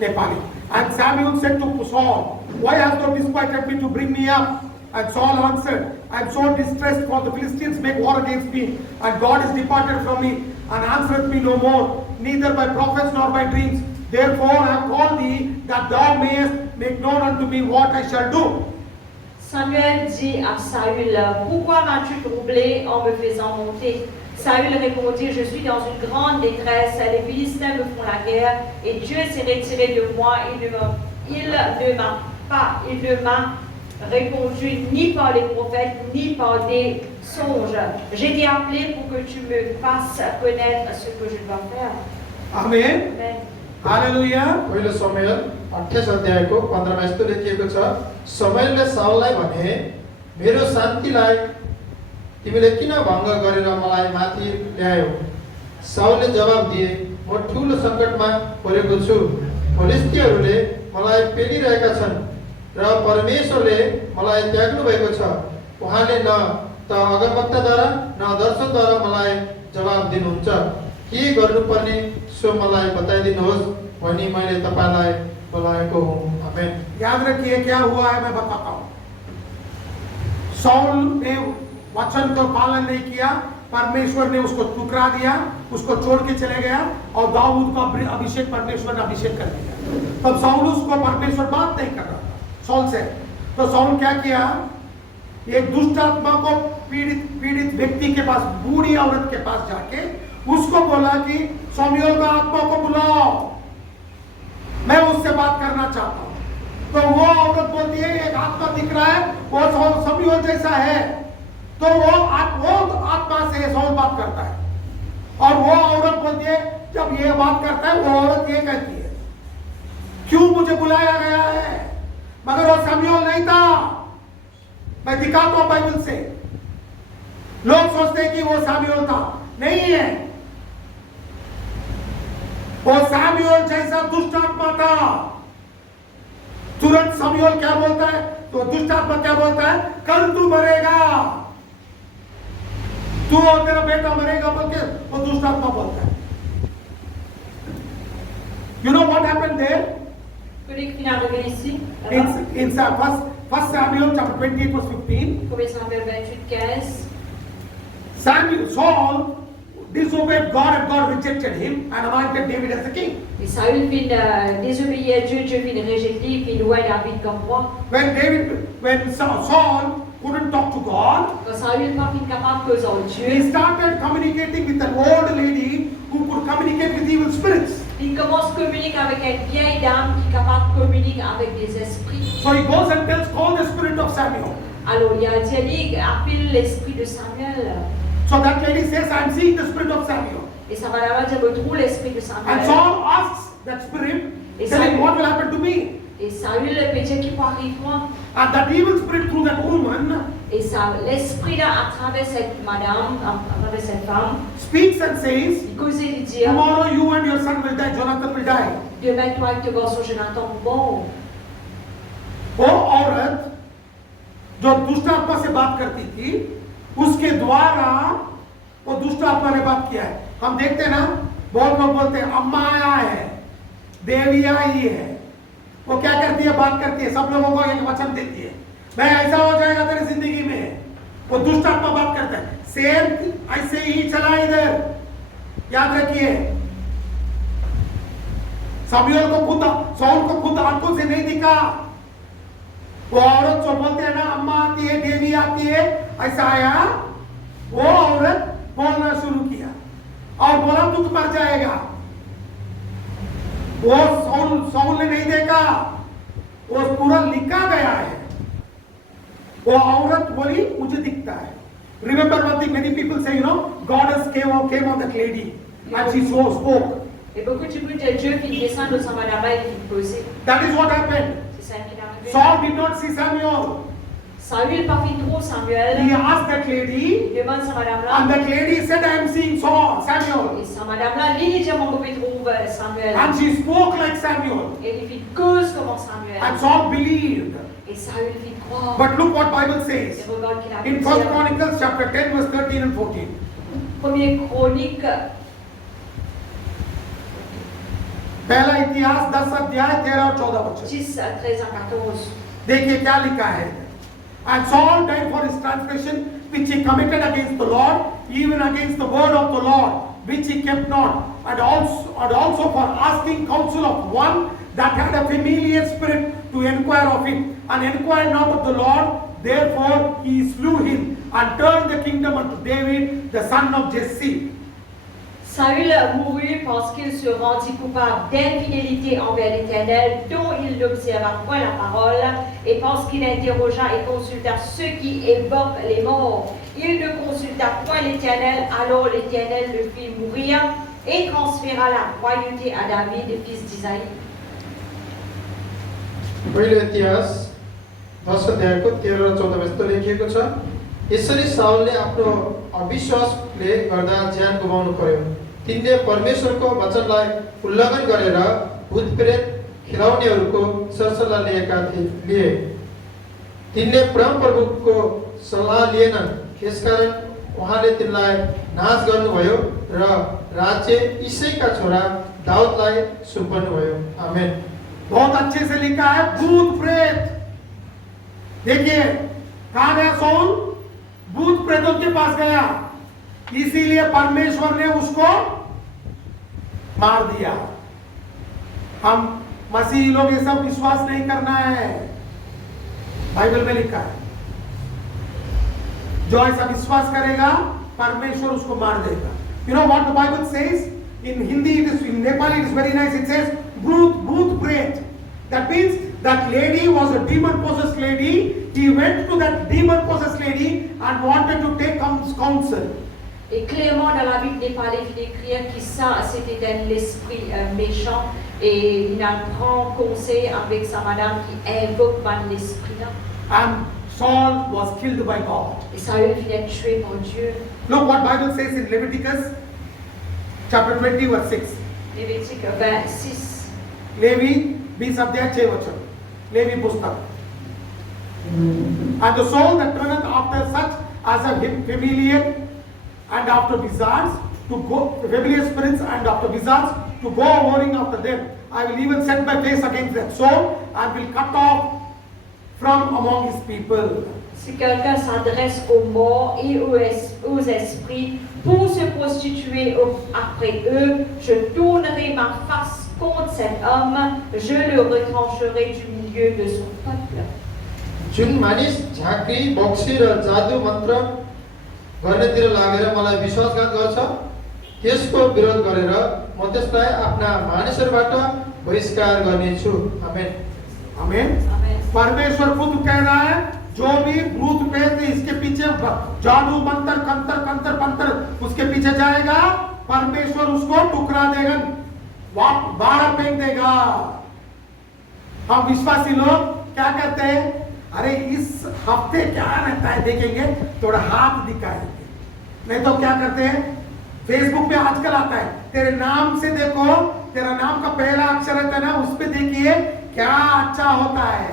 Nepali. And Samuel said to Saul, "Why hast thou disquieted me to bring me up?" And Saul answered, "I am so distressed, for the Philistines make war against me, and God is departed from me, and answereth me no more, neither by prophets nor by dreams. Therefore I have called thee, that thou mayest make known unto me what I shall do." Samuel dit à Saül, pourquoi m'as-tu troublé en me faisant monter? Saül répondit, je suis dans une grande détresse, les Philistins me font la guerre, et Dieu s'est retiré de moi, il ne m'a répondu ni par les prophètes, ni par des songes. J'ai été appelé pour que tu me fasses connaître ce que je dois faire. Amen. Amen. Hallelujah. पहिलो Samuel 28 अध्यायको 15 मा यस्तो लेखिएको छ, समयले साउललाई भने, मेरो शान्तिलाई तिमीले किन भङ्ग गरेर मलाई माथि ल्यायौ? साउलले जवाब दिए, म ठूलो सङ्कटमा परेको छु, फिलिस्तीहरूले मलाई पेलिरहेका छन् र परमेश्वरले मलाई त्याग्नु भएको छ। उहाँले न त अगमवक्ताद्वारा न दर्शनद्वारा मलाई जवाब दिनुहुन्छ। के गर्नुपर्ने सो मलाई बताइदिनुहोस् भनी मैले तपाईलाई बोलाएको हुँ। आमेन। याद रखिए क्या हुआ है, मैं बताता हूं। साउल ने वचन को पालन नहीं किया, परमेश्वर ने उसको ठुकरा दिया, उसको छोड़ के चले गया, और दाऊद का अभिषेक परमेश्वर ने अभिषेक कर दिया। तब साउल उसको परमेश्वर बात नहीं कर रहा था साउल से। तो साउल क्या किया, एक दुष्ट आत्मा को पीड़ित व्यक्ति के पास, बूढ़ी औरत के पास जाके उसको बोला कि शमूएल का आत्मा को बुलाओ, मैं उससे बात करना चाहता हूं। तो वो औरत बोलती है, एक आत्मा दिख रहा है, वो शमूएल जैसा है। तो वो आत्मा से साउल बात करता है, और वो औरत बोलती है, जब ये बात करता है वो औरत ये कहती है, क्यों मुझे बुलाया गया है? मगर वो शमूएल नहीं था। मैं दिखाता हूं बाइबल से। लोग सोचते हैं कि वो शमूएल था, नहीं है। वो शमूएल जैसा दुष्ट आत्मा था। तुरंत शमूएल क्या बोलता है, तो दुष्ट आत्मा क्या बोलता है, कल तू मरेगा, तू और तेरा बेटा मरेगा बोल के वो दुष्ट आत्मा बोलता है। You know what happened there? Qu'est-ce qui est arrivé ici? In First Samuel chapter 28 verse 15. 1 Samuel 28, 15. Saul disobeyed God, and God rejected him and anointed David as the king. Et Saül fit désobéir à Dieu, Dieu fit rejeter, puis louait David comme roi. When Saul couldn't talk to God, Quand Saül n'est pas capable de causer à he Dieu, started communicating with an old lady who could communicate with evil spirits. il commence à communiquer avec une vieille dame qui est capable de communiquer avec des esprits. So he goes and call the spirit of Samuel. Alors il a dit, appelle l'esprit de Samuel. So that lady says, I am seeing the spirit of Samuel. Et sa madame dit, me trouve l'esprit de And Samuel. Saul asks that spirit, Et telling Samuel- what will happen to me. Et Saül peut dire qu'il peut arriver moi. And that evil spirit through that woman Et l'esprit là, à travers cette madame, à travers cette femme, speaks and says, il cause lui dire, tomorrow you and your son will die, Jonathan will die. demain toi et ton garçon Jonathan bon. वो औरत जो दुष्ट आत्मा से बात करती थी, उसके द्वारा वो दुष्ट आत्मा ने बात किया है। हम देखते हैं ना, बहुत लोग बोलते हैं अम्मा आया है, देवी आई है। वो क्या करती है, बात करती है, सब लोगों को एक वचन देती है, मैं ऐसा हो जाएगा तेरी जिंदगी में। वो दुष्ट आत्मा बात करता है, सेम ऐसे ही चला इधर। याद रखिए, शमूएल को खुद, साउल को खुद आंखों से नहीं दिखा। वो औरत जो बोलते हैं ना, अम्मा आती है, देवी आती है, ऐसा आया। वो औरत बोलना शुरू किया और बोला तू मर जाएगा। वो साउल ने नहीं देखा, वो पूरा लिखा गया है। वो औरत बोली मुझे दिखता है। Remember one thing, many people say, God came on that lady and she spoke. Et beaucoup de gens disent Dieu qui descend de sa madame et qui pose. That is what happened. C'est ça qui est arrivé. Saul did not see Samuel. Saül pas fait trop Samuel. He asked that lady, Il demande sa madame and là. that lady said, I am seeing Samuel. Et sa madame là, lui dit on peut trouver Samuel. And she spoke like Samuel. Et il fit cause comme Samuel. And Saul believed. Et Saül fit croire. But look what Bible Et says. regarde qu'il a In fait. 1 Chronicles chapter 10 verse 13 and 14. Première Chronique, पहला इतिहास 10 अध्याय 13 और 14 वचन 10, 13 à 14. देखिए क्या लिखा है. And Saul died for his transgression which he committed against the Lord, even against the word of the Lord, which he kept not, and also for asking counsel of one that had a familiar spirit to inquire of him, and inquired not of the Lord. Therefore he slew him and turned the kingdom unto David, the son of Jesse. Saül mourut parce qu'il se rendit coupable d'infidélité envers l'Éternel, dont il n'observa point la parole, et parce qu'il interrogea et consulta ceux qui évoquent les morts. Il ne consulta point l'Éternel, alors l'Éternel le fit mourir et transféra la royauté à David, fils d'Isaïe. पहिलो इतिहास 10 अध्यायको 13 र 14 यस्तो लेखिएको छ, यसरी साउलले आफ्नो अविश्वासले गर्दा ज्यान गुमाउनु पर्यो। तिनले परमेश्वरको वचनलाई उल्लङ्घन गरेर भूतप्रेत खिलाउनेहरूको सरसल्लाह लिए। तिनले परमप्रभुको सल्लाह लिएनन्, यसकारण उहाँले तिनलाई नाश गर्नुभयो र राज्य ईशैका छोरा दाउदलाई सुम्पन्नुभयो। आमेन। बहुत अच्छे से लिखा है, भूत प्रेत। देखिए कहां गया साउल? भूत प्रेतों के पास गया, इसीलिए परमेश्वर ने उसको मार दिया। हम मसीही लोग ये सब विश्वास नहीं करना है, बाइबल में लिखा है। जो ऐसा विश्वास करेगा परमेश्वर उसको मार देगा। You know what the Bible says? In Hindi it is, in Nepali it is very nice. It says bhoot pret. That means that lady was a demon possessed lady. He went to that demon possessed lady and wanted to take counsel. Et clairement dans la Bible népalaise, il écrit que ça c'était un esprit méchant et il prend conseil avec sa madame qui invoque l'esprit là. And Saul was killed by God. Et Saül finit tué par Dieu. Look what Bible says in Leviticus chapter 20 verse 6. Lévitique 26. Levi 20 अध्याय 6 वचन, levy पुस्तक। And the soul that turneth after such as a familiar and after wizards to go, familiar spirits and after wizards to go warring after them, I will even set my face against that soul and will cut off from among his people. Si quelqu'un s'adresse aux morts et aux esprits pour se prostituer après eux, je tournerai ma face contre cet homme, je le retrancherai du milieu de son peuple. जुन मानिस झाँक्री बक्सी र जादु मन्त्र गर्नेतिर लागेर मलाई विश्वासघात गर्छ, त्यसको विरोध गरेर म त्यसलाई आफ्ना मानिसहरूबाट बहिष्कार गर्नेछु। आमेन। आमेन। परमेश्वर खुद कह रहा है, जो भी भूत प्रेत इसके पीछे जादू मंत्र कंतर पंतर उसके पीछे जाएगा, परमेश्वर उसको टुकरा देगा, बाहर फेंक देगा। हम विश्वासी लोग क्या कहते हैं? अरे इस हफ्ते क्या रहता है देखेंगे, थोड़ा हाथ दिखाएंगे। नहीं तो क्या करते हैं, फेसबुक पे आजकल आता है, तेरे नाम से देखो, तेरा नाम का पहला अक्षर रहता है ना, उस पे देखिए क्या अच्छा होता है।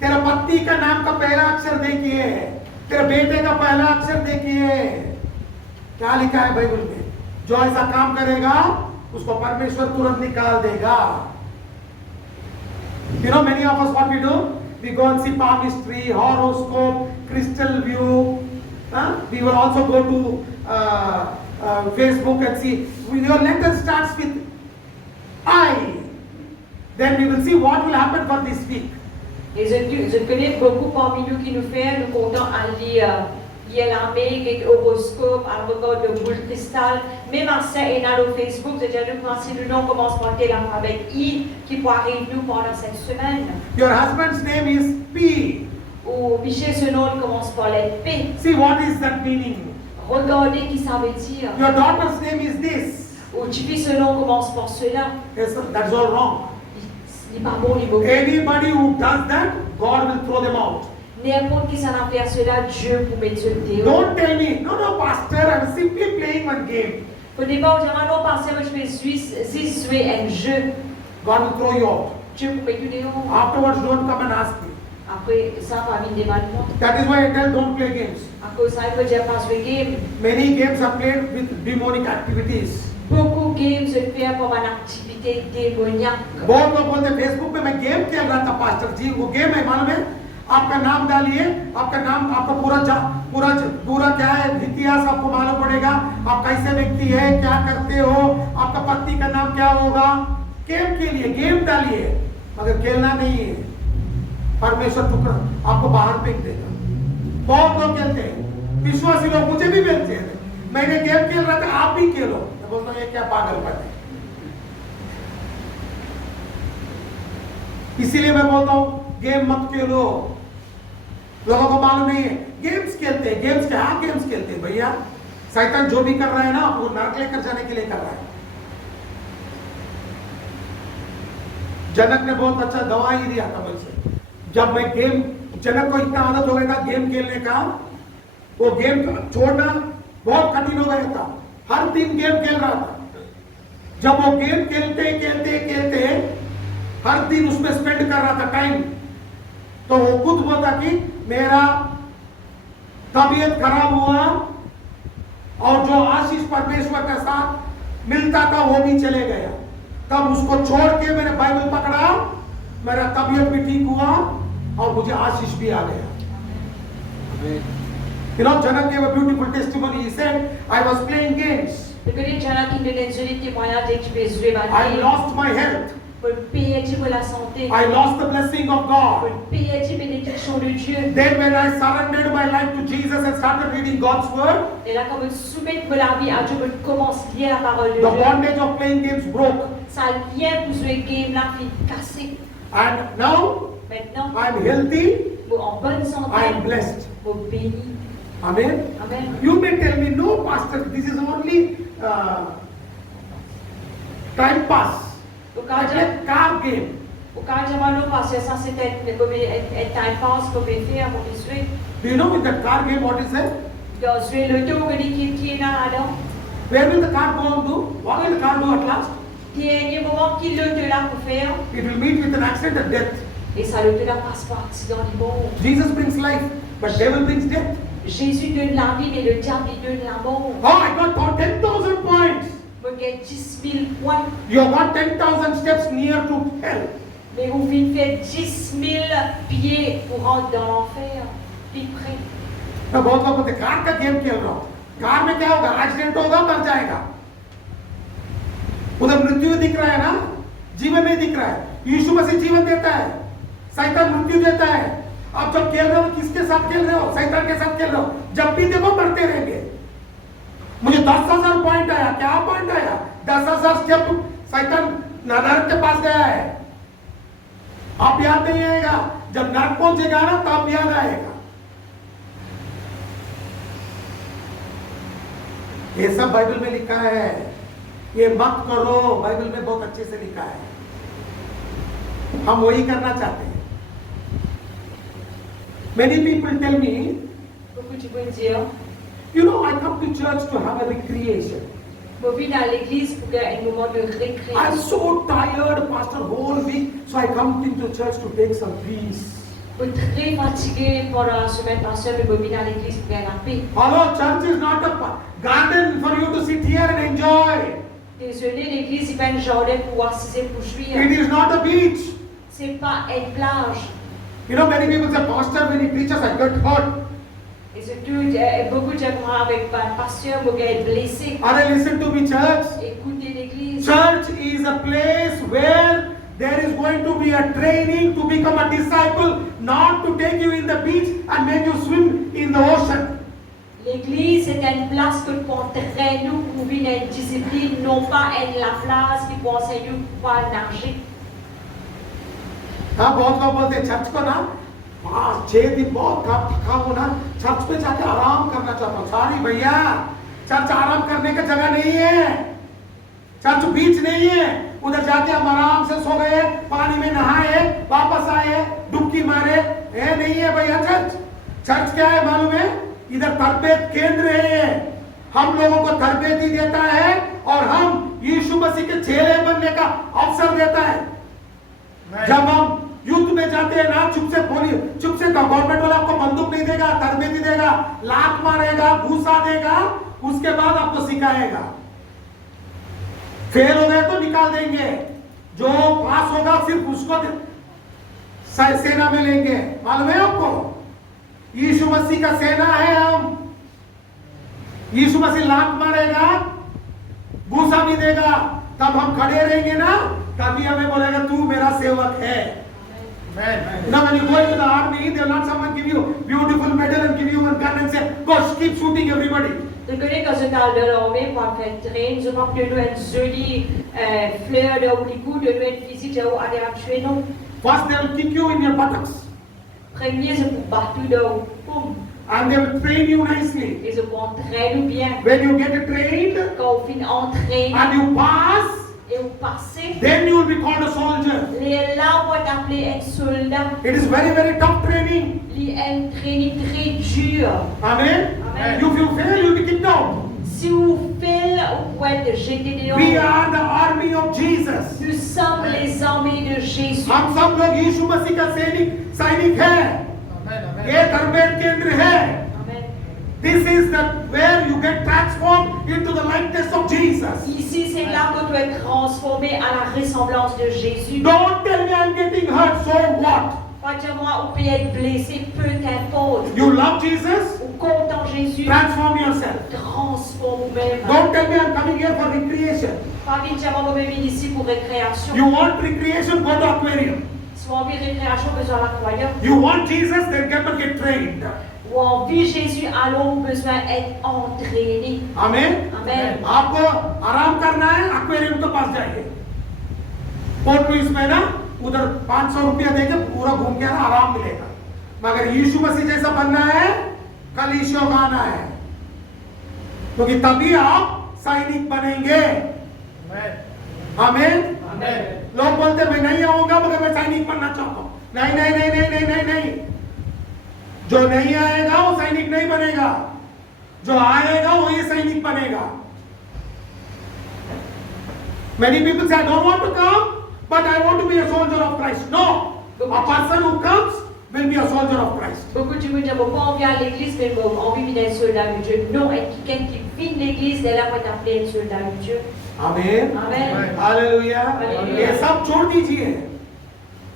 तेरा पति का नाम का पहला अक्षर देखिए, तेरे बेटे का पहला अक्षर देखिए, क्या लिखा है बाइबल में। जो ऐसा काम करेगा उसको परमेश्वर तुरंत निकाल देगा। You know, many of us what we do? We go and see palmistry, horoscope, crystal view. We will also go to Facebook and see. Your letter starts with I. Then we will see what will happen for this week. Et je connais beaucoup parmi nous qui nous comptons à lire l'Amérique, avec horoscope, à regarder de boule cristal. Même à ça, et dans le Facebook, c'est-à-dire si le nom commence par quel alphabet I, qui peut arriver nous pendant cette semaine. Your husband's name is P. Ou Piché, ce nom commence par la P. See what is that meaning. Regardez qui ça veut dire. Your daughter's name is this. Ou tu fais ce nom commence par cela. Yes, that's all wrong. Il n'est pas bon, il est mauvais. Anybody who does that, God will throw them out. N'importe qui s'en a fait cela, Dieu pour mettre sur le dehors. Don't tell me, no, pastor, I'm simply playing one game. Au départ, on dit, non, pasteur, je fais jouer un jeu. God will throw you out. Dieu pour mettre dehors. Afterwards, don't come and ask me. Après, ça va venir devant. That is why I tell don't play games. À cause ça, il faut dire pas jouer game. Many games are played with demonic activities. Beaucoup de games se font comme une activité activité démoniaque. बहुत लोग बोलते Facebook पे मैं game खेल रहा था pastor जी, वो game है मालूम है? आपका नाम डालिए, आपका नाम, आपका पूरा क्या है इतिहास आपको मालूम पड़ेगा, आप कैसे व्यक्ति है, क्या करते हो, आपका पत्नी का नाम क्या होगा। गेम के लिए गेम डालिए, मगर खेलना नहीं है, परमेश्वर टुकड़ा आपको बाहर फेंक देगा। बहुत लोग खेलते हैं, विश्वासी लोग मुझे भी बेचते हैं, मैंने गेम खेल रहा था आप भी खेलो, मैं बोलता हूँ ये क्या पागलपन है। इसीलिए मैं बोलता हूँ गेम मत खेलो। लोगों को मालूम नहीं है, गेम्स खेलते हैं, गेम्स क्या गेम्स खेलते हैं भैया। शैतान जो भी कर रहा है ना वो नरक लेकर जाने के लिए कर रहा है। जनक ने बहुत अच्छा दवाई दिया कमल से। जब मैं गेम, जनक को इतना आदत हो गया था गेम खेलने का, वो गेम छोड़ना बहुत कठिन हो गया था, हर दिन गेम खेल रहा था। जब वो गेम खेलते खेलते खेलते हर दिन उसमें स्पेंड कर रहा था टाइम, तो वो खुद बोलता कि मेरा तबीयत खराब हुआ और जो आशीष परमेश्वर के साथ मिलता था वो भी चले गया। तब उसको छोड़ के मैंने बाइबल पकड़ा, मेरा तबीयत भी ठीक हुआ और मुझे आशीष भी आ गया। You know, Janak gave a beautiful testimony. He said, I was playing games. Vous connaissez Janak qui donne un joli témoignage dès que je vais jouer I lost my health. Pour payer pour la santé. I lost the blessing of Pour God. payer la bénédiction de Dieu. Then when I surrendered my life to Jesus and started reading God's word, Et là, quand je soumets la vie à Dieu, je commence à lire la parole de the Dieu. bondage of playing games broke. Ça lien pour jouer game là, fait casser. And now Maintenant, I am healthy, en bonne santé, I am blessed. vous béni. Amen. Amen. You may tell me, no, Pastor, this is only time pass. Au cas Like a card game. où parce que ça c'était comme un time pass comme fait à mon jouer. Do you know with that card game what is that? Donc jouer le tour qui est là. Where will the card go and do? What will the card do at last? Qui est un moment qui le te là pour faire. It will meet with an accident and death. Et ça le te là passe par accident du monde. Jesus brings life, but devil brings death. Jésus donne la vie, mais le diable il donne la mort. Oh, I got 10,000 points. Vous gagnez 10 000 points. You have got 10,000 steps near to hell. Mais vous venez faire 10 000 pieds pour rentrer dans l'enfer. Puis près. मैं बहुत लोगों को car का game खेल रहा हूँ। Car में क्या होगा? एक्सीडेंट होगा, मर जाएगा। उधर मृत्यु दिख रहा है ना, जीवन नहीं दिख रहा है। यीशु मसीह जीवन देता है, शैतान मृत्यु देता है। आप जब खेल रहे हो किसके साथ खेल रहे हो? शैतान के साथ खेल रहे हो। जब भी देखो मरते रहेंगे। मुझे 10,000 पॉइंट आया, क्या पॉइंट आया? 10,000 स्टेप शैतान नरक के पास गया है। आप याद नहीं आएगा, जब नरक पहुंचेगा ना तब याद आएगा। ये सब बाइबल में लिखा है, ये मत करो, बाइबल में बहुत अच्छे से लिखा है। हम वही करना चाहते हैं। Many people tell me, Beaucoup de gens disent, you know, I come to church to have a recreation. vous venez à l'église pour un moment de I'm récréation. so tired, pastor, whole week, so I come into church to take some peace. Vous êtes très fatigué pendant la semaine, pasteur, mais vous venez à l'église pour gagner la paix. Hello, church is not a garden for you to sit here and enjoy. Désolé, l'église n'est pas un jardin pour assister pour It jouir. is not a beach. C'est pas une plage. You know, many people say, pastor, when he preaches, I get hurt. Et surtout, beaucoup de gens avec un pasteur, vous êtes blessé. Are listen to me, church. Écoutez l'église. Church is a place where there is going to be a training to become a disciple, not to take you in the beach and make you swim in the ocean. L'église est une place que pour entraîner nous pour vivre une discipline, non pas la place qui pour enseigner nous pour nager. हाँ, बहुत लोग बोलते हैं church को ना 5-6 दिन बहुत थका हूँ ना, चर्च में जाके आराम करना चाहता हूँ। सॉरी भैया, चर्च आराम करने का जगह नहीं है, चर्च बीच नहीं है। उधर जाके हम आराम से सो गए, पानी में नहाए, वापस आए, डुबकी मारे, ये नहीं है भैया चर्च। चर्च क्या है मालूम है? इधर तरबेत केंद्र है, हम लोगों को तरबेती देता है और हम यीशु मसीह के चेले बनने का अवसर देता है। जब हम युद्ध में जाते हैं ना, चुप से गवर्नमेंट वाला आपको बंदूक नहीं देगा, तरबेती देगा, लात मारेगा, घूसा देगा, उसके बाद आपको सिखाएगा। फेल हो गए तो निकाल देंगे, जो पास होगा सिर्फ उसको सेना में लेंगे। मालूम है आपको, यीशु मसीह का सेना है हम। यीशु मसीह लात मारेगा, भूसा भी देगा, तब हम खड़े रहेंगे ना, तभी हमें बोलेगा तू मेरा सेवक है। Now when you go into the army, they will not someone give you beautiful medal and give you one gun and say, go keep shooting everybody. De connaître quand je parle de l'armée pour faire train, je pense que nous une jolie fleur de oblique, de nous une physique, de aller à tuer non. First they will kick you in your buttocks. Premier, je pour battre de poum. And they will train you nicely. Et je pour entraîner bien. When you get trained Quand on finit entraîner and you pass, et on passe, then you will be called a soldier. les là on va t'appeler un soldat. It is very, very tough training. Il y a un training très dur. Amen. Amen. If you fail, you will be kicked out. Si vous faites, vous pouvez être jeté dehors. We are the army of Jesus. Nous sommes les armées de Jésus. हम सब लोग यीशु मसीह का सैनिक है। ये धर्मेंद्र केंद्र है। Amen. This is the where you get transformed into the likeness of Jesus. Ici, c'est là que tu es transformé à la ressemblance de Jésus. Don't tell me I'm getting hurt, so what? Pas dire moi, on peut être blessé, peu qu'importe. You love Jesus? Ou compte en Jésus, Transform yourself. transforme vous-même. Don't tell me I'm coming here for recreation. Pas vite dire moi, je ici pour récréation. You want recreation? Go to aquarium. Si vous avez envie de récréation, besoin de l'aquarium. You want Jesus? Then get to get trained. Ou envie Jésus, alors besoin d'être entraîné. Amen. Amen. आपको आराम करना है, aquarium के पास जाइए। Port Louis में ना उधर 500 रुपया देके पूरा घूम के आराम मिलेगा। मगर यीशु मसीह जैसा बनना है, कलीसिया में आना है, क्योंकि तभी आप सैनिक बनेंगे। आमीन। लोग बोलते मैं नहीं आऊंगा मगर मैं सैनिक बनना चाहता हूं। नहीं नहीं नहीं नहीं नहीं नहीं नहीं, जो नहीं आएगा वो सैनिक नहीं बनेगा, जो आएगा वही सैनिक बनेगा। Many people say I don't want to come, but I want to be a soldier of Christ. No, a person who comes will be a soldier of Christ. Beaucoup de gens me disent, bon, pas envie à l'église, mais bon, envie d'être soldat de Dieu. Non, et quelqu'un qui vit l'église, elle va t'appeler un soldat de Dieu. Amen. Amen. Hallelujah. Hallelujah. ये सब छोड़ दीजिए,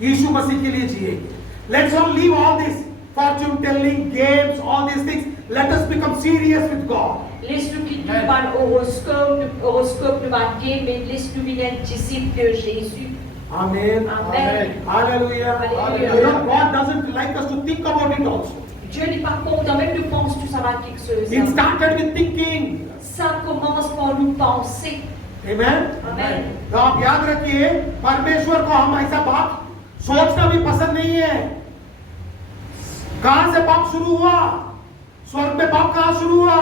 यीशु मसीह के लिए जिएंगे। Let's all leave all this fortune telling, games, all these things. Let us become serious with God. Laisse-nous quitter pas l'horoscope, le marqué, mais laisse-nous devenir disciples de Jésus. Amen. Amen. Hallelujah. Hallelujah. You know, God doesn't like us to think about it also. Dieu n'est pas content, même nous pense tout ça va quelque chose. It started with thinking. Ça commence par nous penser. Amen. Amen. तो आप याद रखिए, परमेश्वर को हम ऐसा बात सोचना भी पसंद नहीं है। कहां से पाप शुरू हुआ? स्वर्ग में पाप कहां शुरू हुआ?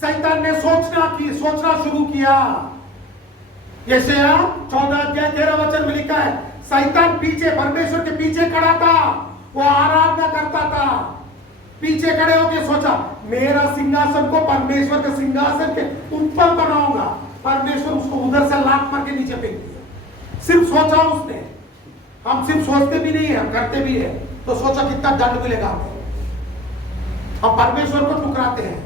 शैतान ने सोचना शुरू किया। यशाया 14:13 में लिखा है, शैतान पीछे, परमेश्वर के पीछे खड़ा था, वो आराधना करता था। पीछे खड़े होकर सोचा, मेरा सिंहासन को परमेश्वर के सिंहासन के ऊपर बनाऊंगा। परमेश्वर उसको उधर से लात मार के नीचे फेंक दिया। सिर्फ सोचा उसने। हम सिर्फ सोचते भी नहीं है, हम करते भी है। तो सोचा कितना दंड मिलेगा हमें। हम परमेश्वर को ठुकराते हैं।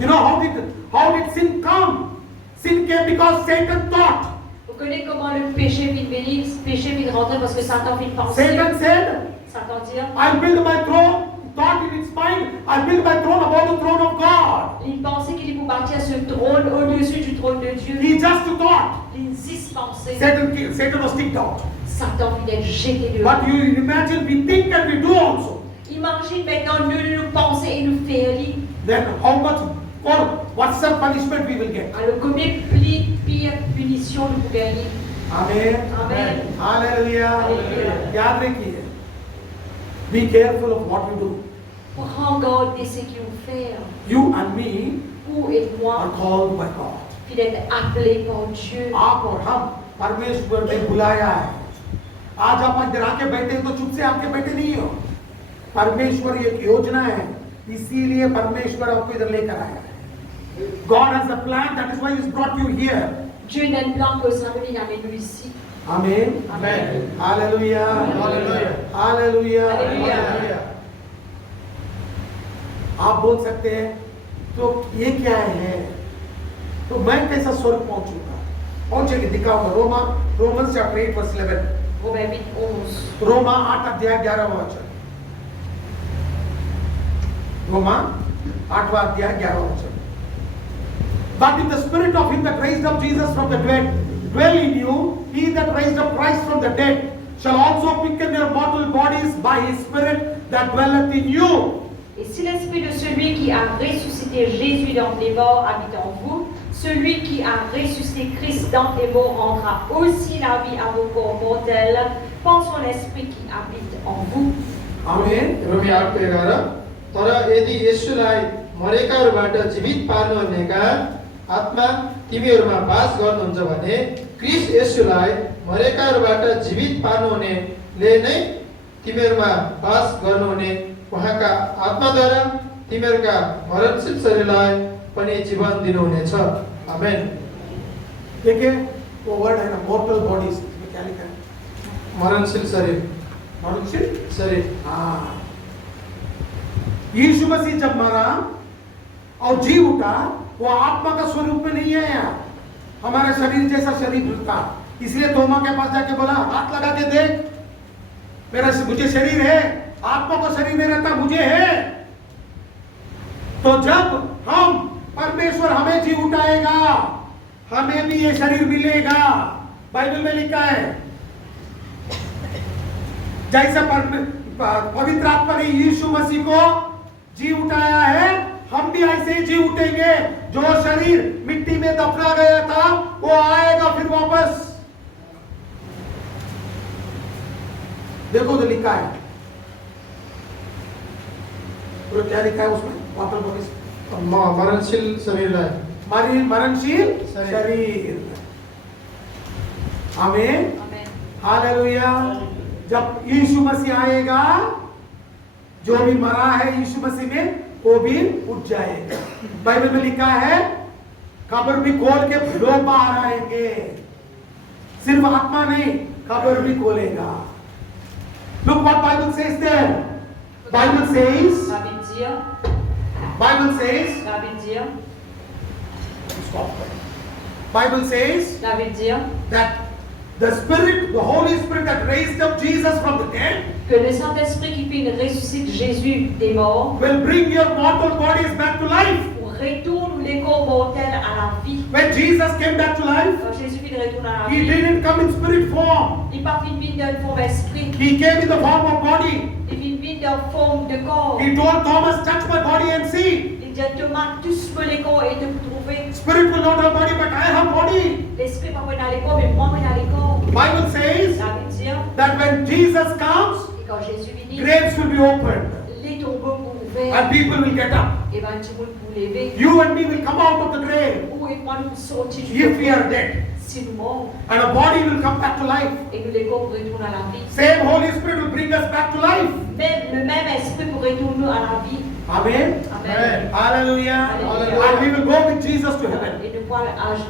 You know how did sin come? Sin came because Satan thought. Vous connaissez comment le péché vient venir, le péché vient rentrer parce que Satan vient penser. Satan said, Satan dit, I'll build my throne. Thought in its mind, I'll build my throne above the throne of God. il pensait qu'il pouvait bâtir ce trône au-dessus du trône de Dieu. He just thought. Il insiste penser. Satan was kicked out. Satan vient d'être jeté dehors. But you imagine we think and we do also. Imagine maintenant nous penser et nous faire lire. Then how much or what's the punishment we will get? Alors combien pire punition nous pouvons gagner? Amen. Amen. Hallelujah. Hallelujah. याद रखिए. Be careful of what you do. Prends garde de ce qu'ils vont faire. You and me Vous et are moi, called by God. puis d'être appelés par Dieu. आप और हम परमेश्वर ने बुलाया है। आज आप इधर आके बैठे तो चुप से आके बैठे नहीं हो। परमेश्वर एक योजना है, इसीलिए परमेश्वर आपको इधर लेकर आया है। God has a plan, that is why He's brought you here. Dieu n'a un plan que ça veut dire nous ici. Amen. Amen. Hallelujah. Hallelujah. Hallelujah. Hallelujah. आप बोल सकते हैं तो ये क्या है, तो मैं कैसा स्वर्ग पहुंचूंगा? और जगह दिखा होगा रोमन्स चैप्टर 8 वर्स 11 Romains 8, 11. रोमा 8 अध्याय 11 वचन रोमा 8वां अध्याय 11 वचन But if the spirit of him that raised up Jesus from the dead dwell in you, he that raised up Christ from the dead shall also quicken your mortal bodies by his spirit that dwelleth in you. Et si l'esprit de celui qui a ressuscité Jésus d'entre les morts habite en vous, celui qui a ressuscité Christ d'entre les morts rendra aussi la vie à vos corps mortels par son esprit qui habite en vous. Amen. रोमी 8:11 तर यदि येशूलाई मरेकाहरूबाट जीवित पार्नुहुनेका आत्मा तिमीहरूमा वास गर्नुहुन्छ भने Christ येशूलाई मरेकाहरूबाट जीवित पार्नुहुनेले नै तिमीहरूमा वास गर्नुहुने उहाँका आत्माद्वारा तिमीहरूका मरणशील शरीरलाई पनि जीवन दिनुहुनेछ आमेन। देखिए वो वर्ड है ना मोर्टल बॉडीज इसमें क्या लिखा है मरणशील शरीर मनुष्य शरीर हाँ यीशु मसीह जब मरा और जी उठा वो आत्मा का स्वरूप में नहीं आया हमारे शरीर जैसा शरीर था इसलिए तोमा के पास जाके बोला हाथ लगा के देख मेरा मुझे शरीर है आत्मा को शरीर में रहता मुझे है तो जब हम परमेश्वर हमें जी उठाएगा हमें भी ये शरीर मिलेगा बाइबल में लिखा है जैसे पवित्र आत्मा ने यीशु मसीह को जी उठाया है हम भी ऐसे ही जी उठेंगे जो शरीर मिट्टी में दफना गया था वो आएगा फिर वापस देखो तो लिखा है तो क्या लिखा है उसमें वापस बोलिए मरणशील शरीरलाई मरणशील शरीर आमीन Amen. हालेलुया जब यीशु मसीह आएगा जो भी मरा है यीशु मसीह में वो भी उठ जाएगा बाइबल में लिखा है कब्र भी खोल के लोग बाहर आएंगे सिर्फ आत्मा नहीं कब्र भी खोलेगा Look what Bible says there. Bible says La Bible dit, Bible says la Bible dit, stop. Bible says la Bible dit that the Spirit, the Holy Spirit that raised up Jesus from the dead que le Saint-Esprit qui fait ressuscite Jésus des morts will bring your mortal bodies back to life. retourne les corps mortels à la vie. When Jesus came back to life, Quand Jésus-Christ retourne à la He vie, didn't come in spirit form. il part une vie d'une forme esprit, He came in the form of body. il vit une vie d'une forme de corps. He told Thomas, touch my body and see. Il dit Thomas, touche-moi les corps et de vous trouver. Spirit will not have body, but I have body. L'esprit pas dans les corps, mais moi dans les corps. Bible says La Bible dit that when Jesus comes, que quand Jésus vient, graves will be opened les tombeaux vont ouverts and people will get up. et ben tout le monde pour lever. You and me will come out of the grave Où et moi nous sortir if we are dead. si nous morts And a body will come back to life. et nous les corps retournent à la vie. Same Holy Spirit will bring us back to life. Même le même esprit pour retourner à la vie. Amen. Amen. Hallelujah. Hallelujah. And we will go with Jesus to heaven. Et nous voir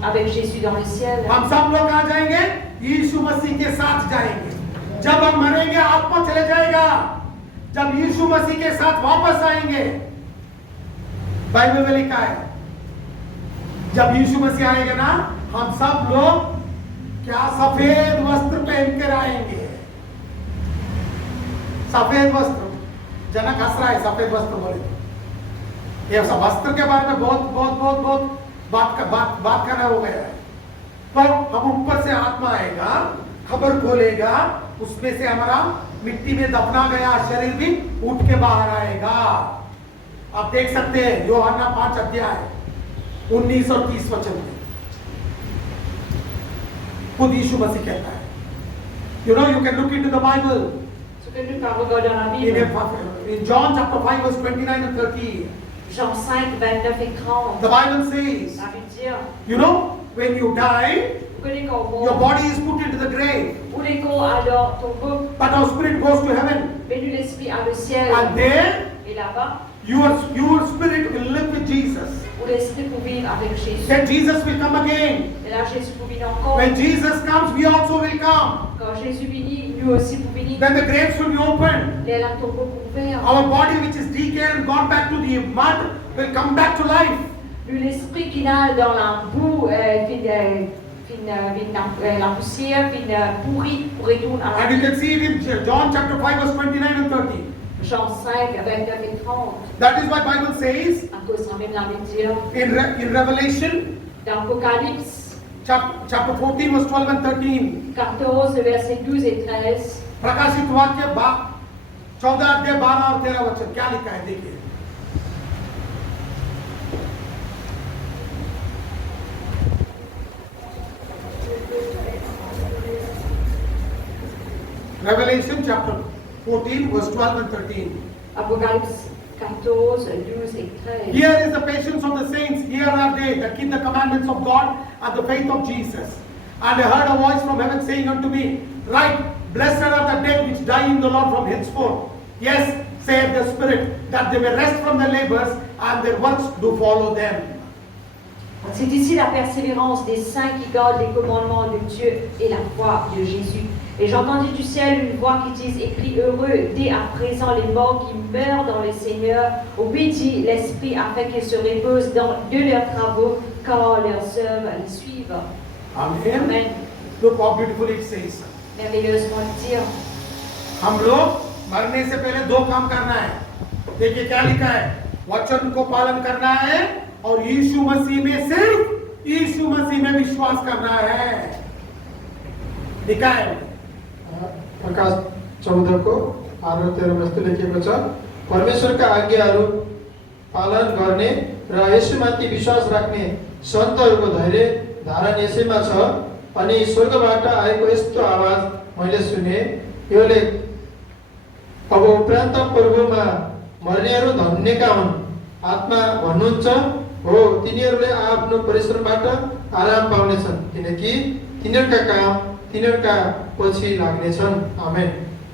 avec Jésus dans le ciel. हम सब लोग आ जाएंगे यीशु मसीह के साथ जाएंगे जब हम मरेंगे आत्मा चले जाएगा जब यीशु मसीह के साथ वापस आएंगे बाइबल में लिखा है जब यीशु मसीह आएगा ना हम सब लोग क्या सफेद वस्त्र पहन कर आएंगे सफेद वस्त्र जनक हंस रहा है सफेद वस्त्र बोले ये सब वस्त्र के बारे में बहुत बात करना हो गया है तो हम ऊपर से आत्मा आएगा खबर खोलेगा उसमें से हमारा मिट्टी में दफना गया शरीर भी उठ के बाहर आएगा आप देख सकते हैं यूहन्ना 5 अध्याय 19 और 30 वचन में खुद यीशु मसीह कहता है you know you can look into the Bible Ce que nous pouvons regarder dans la Bible. in John chapter 5 verse 29 and 30 Jean 5, 29 et 30. the Bible says La Bible dit you know when you die que les corps your morts body is put into the grave ou les corps alors tombent, but our spirit goes to heaven mais nous l'esprit à le ciel. and there Et là-bas, your spirit will live with Jesus. où l'esprit pour vivre avec Jésus. Then Jesus will come again. Et là, Jésus pour venir encore. When Jesus comes, we also will come. Quand Jésus vient, nous aussi pour venir. Then the graves will be opened. Les là tombeaux pour ouvrir. Our body, which is decayed and gone back to the mud, will come back to life. L'esprit qui nage dans la boue, fin la poussière vient pourrie pour retourner à la And you vie. can see it in John chapter 5 verse 29 and 30. Jean 5, 29 et 30. That is why Bible says À cause ça même la Bible dit, in Revelation dans Apocalypse chapter 14 verse 12 and 13. 14, versets 12 et 13. प्रकाशित वाक्य 14 अध्याय 12 और 13 वचन क्या लिखा है देखिए. Revelation chapter 14 verse 12 and 13. Apocalypse 14, 12 et 13. Here is the patience of the saints. Here are they that keep the commandments of God and the faith of Jesus. And I heard a voice from heaven saying unto me, Write, blessed are the dead which die in the Lord from henceforth. Yes, saith the Spirit, that they may rest from their labors and their works do follow them. C'est ici la persévérance des saints qui gardent les commandements de Dieu et la foi de Jésus. Et j'ai entendu du ciel une voix qui dit, écrit heureux dès à présent les morts qui meurent dans le Seigneur, obédit l'Esprit afin qu'ils se reposent de leurs travaux, car leurs œuvres les suivent. Amen. Amen. Look how beautiful it says. Merveilleusement dire. हम लोग मरने से पहले दो काम करना है. देखिए क्या लिखा है. वचन को पालन करना है और यीशु मसीह में सिर्फ यीशु मसीह में विश्वास करना है. लिखा है. प्रकाश 14 को 8 र 13 यस्तो लेखिएको छ, परमेश्वरका आज्ञाहरू पालन गर्ने र यसमाथि विश्वास राख्ने सन्तहरूको धैर्य धारण यसैमा छ. अनि स्वर्गबाट आएको यस्तो आवाज मैले सुने, योले अब उपरान्त प्रभुमा मर्नेहरू धन्यका हुन्. आत्मा भन्नुहुन्छ, हो तिनीहरूले आफ्नो परिश्रमबाट आराम पाउनेछन्, किनकि तिनीहरूका काम तिनीहरूका पछि लाग्नेछन्. आमेन.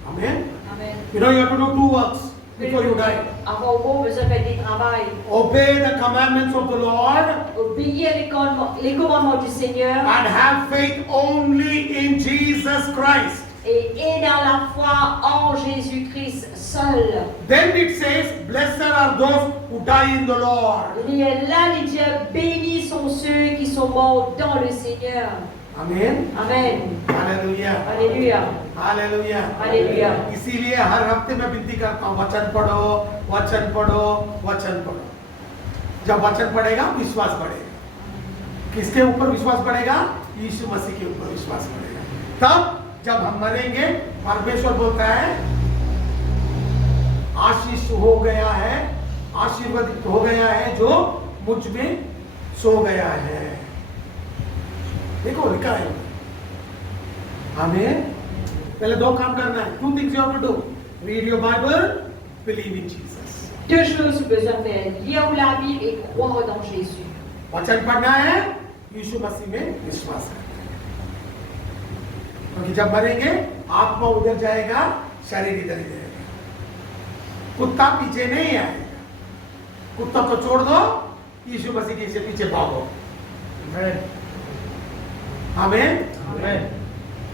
Amen. Amen. You know you have to do two works before you die. Avant au mot, besoin de faire des travail. Obey the commandments of the Lord Obéir les commandements du Seigneur and have faith only in Jesus Christ. et dans la foi en Jésus-Christ seul. Then it says, blessed are those who die in the Lord. Il est là, les dieux bénis sont ceux qui sont morts dans le Seigneur. Amen. Amen. Hallelujah. Alléluia. Hallelujah. Alléluia. इसीलिए हर हफ्ते मैं विनती करता हूँ, वचन पढ़ो, वचन पढ़ो, वचन पढ़ो. जब वचन पढ़ेगा विश्वास बढ़ेगा. किसके ऊपर विश्वास बढ़ेगा? यीशु मसीह के ऊपर विश्वास बढ़ेगा. तब जब हम मरेंगे, परमेश्वर बोलता है आशीष हो गया है, आशीर्वादित हो गया है जो मुझ में सो गया है. देखो लिखा है. हमें पहले दो काम करना है. Two things you have to do. Read your Bible, believe in Jesus. Deux choses que besoin de faire. Lire la Bible et croire dans Jésus. वचन पढ़ना है, यीशु मसीह में विश्वास करना है. क्योंकि जब मरेंगे आत्मा उधर जाएगा, शरीर इधर ही रहेगा. कुत्ता पीछे नहीं आएगा. कुत्ता को छोड़ दो, यीशु मसीह के पीछे भागो. Amen. Amen.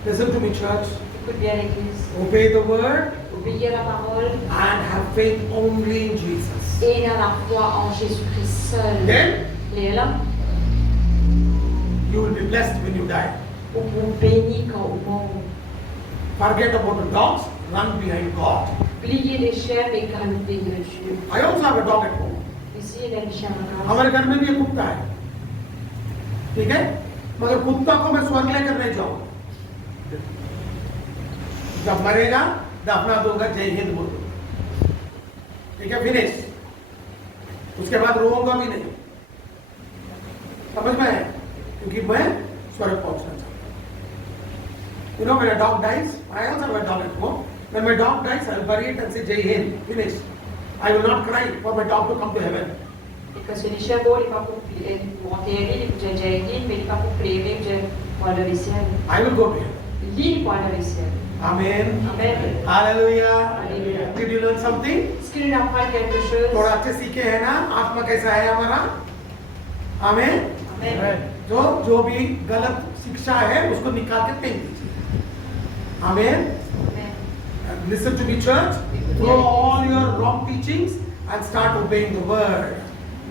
Listen to me, church. Écoute bien l'Église. Obey the word Obéir la parole and have faith only in Jesus. et dans la foi en Jésus-Christ seul. Then Et là, you will be blessed when you die. on vous bénit quand au monde. Forget about the dogs, run behind God. Pliez les chiens et galoper de Dieu. I also have a dog at home. Ici, il y a des chiens à la हमारे घर में भी एक कुत्ता है. ठीक है? मगर कुत्ता को मैं स्वर्ग लेकर नहीं जाऊंगा. जब मरेगा दफना दूंगा, जय हिंद बोल दूंगा. ठीक है? फिनिश. उसके बाद रोऊंगा भी नहीं. समझ में आया? क्योंकि मैं स्वर्ग पहुंचना चाहता हूं. You know, when a dog dies, I also have a dog at home. When my dog dies, I'll bury it and say Jai Hind. Finish. I will not cry for my dog to come to heaven. Et quand c'est les chiens beaux, il n'est pas pour enterrer, il est déjà dit, mais il n'est pas pour pleurer, pour aller au ciel. I will go to heaven. L'île pour aller au ciel. Amen. Amen. Hallelujah. Hallelujah. Did you learn something? Est-ce qu'il nous apprend quelque chose? थोड़ा अच्छे सीखे हैं ना? आत्मा कैसा है हमारा? आमेन. Amen. जो भी गलत शिक्षा है उसको निकाल के फेंक दीजिए. आमेन. Amen. Listen to me, church. Throw all your wrong teachings and start obeying the word.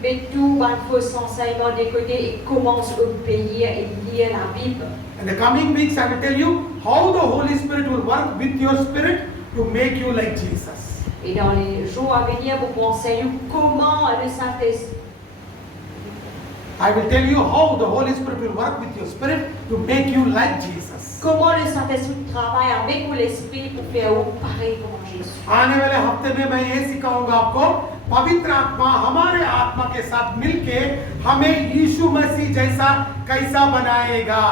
met tout un faux enseignement de côté et commence à obéir et lire la Bible. In the coming weeks, I will tell you how the Holy Spirit will work with your spirit to make you like Jesus. Et dans les jours à venir, vous pensez comment le Saint-Esprit, I will tell you how the Holy Spirit will work with your spirit to make you like Jesus. comment le Saint-Esprit travaille avec l'Esprit pour faire pareil comme Jésus. आने वाले हफ्ते में मैं ये सिखाऊंगा आपको पवित्र आत्मा हमारे आत्मा के साथ मिलके हमें यीशु मसीह जैसा कैसा बनाएगा.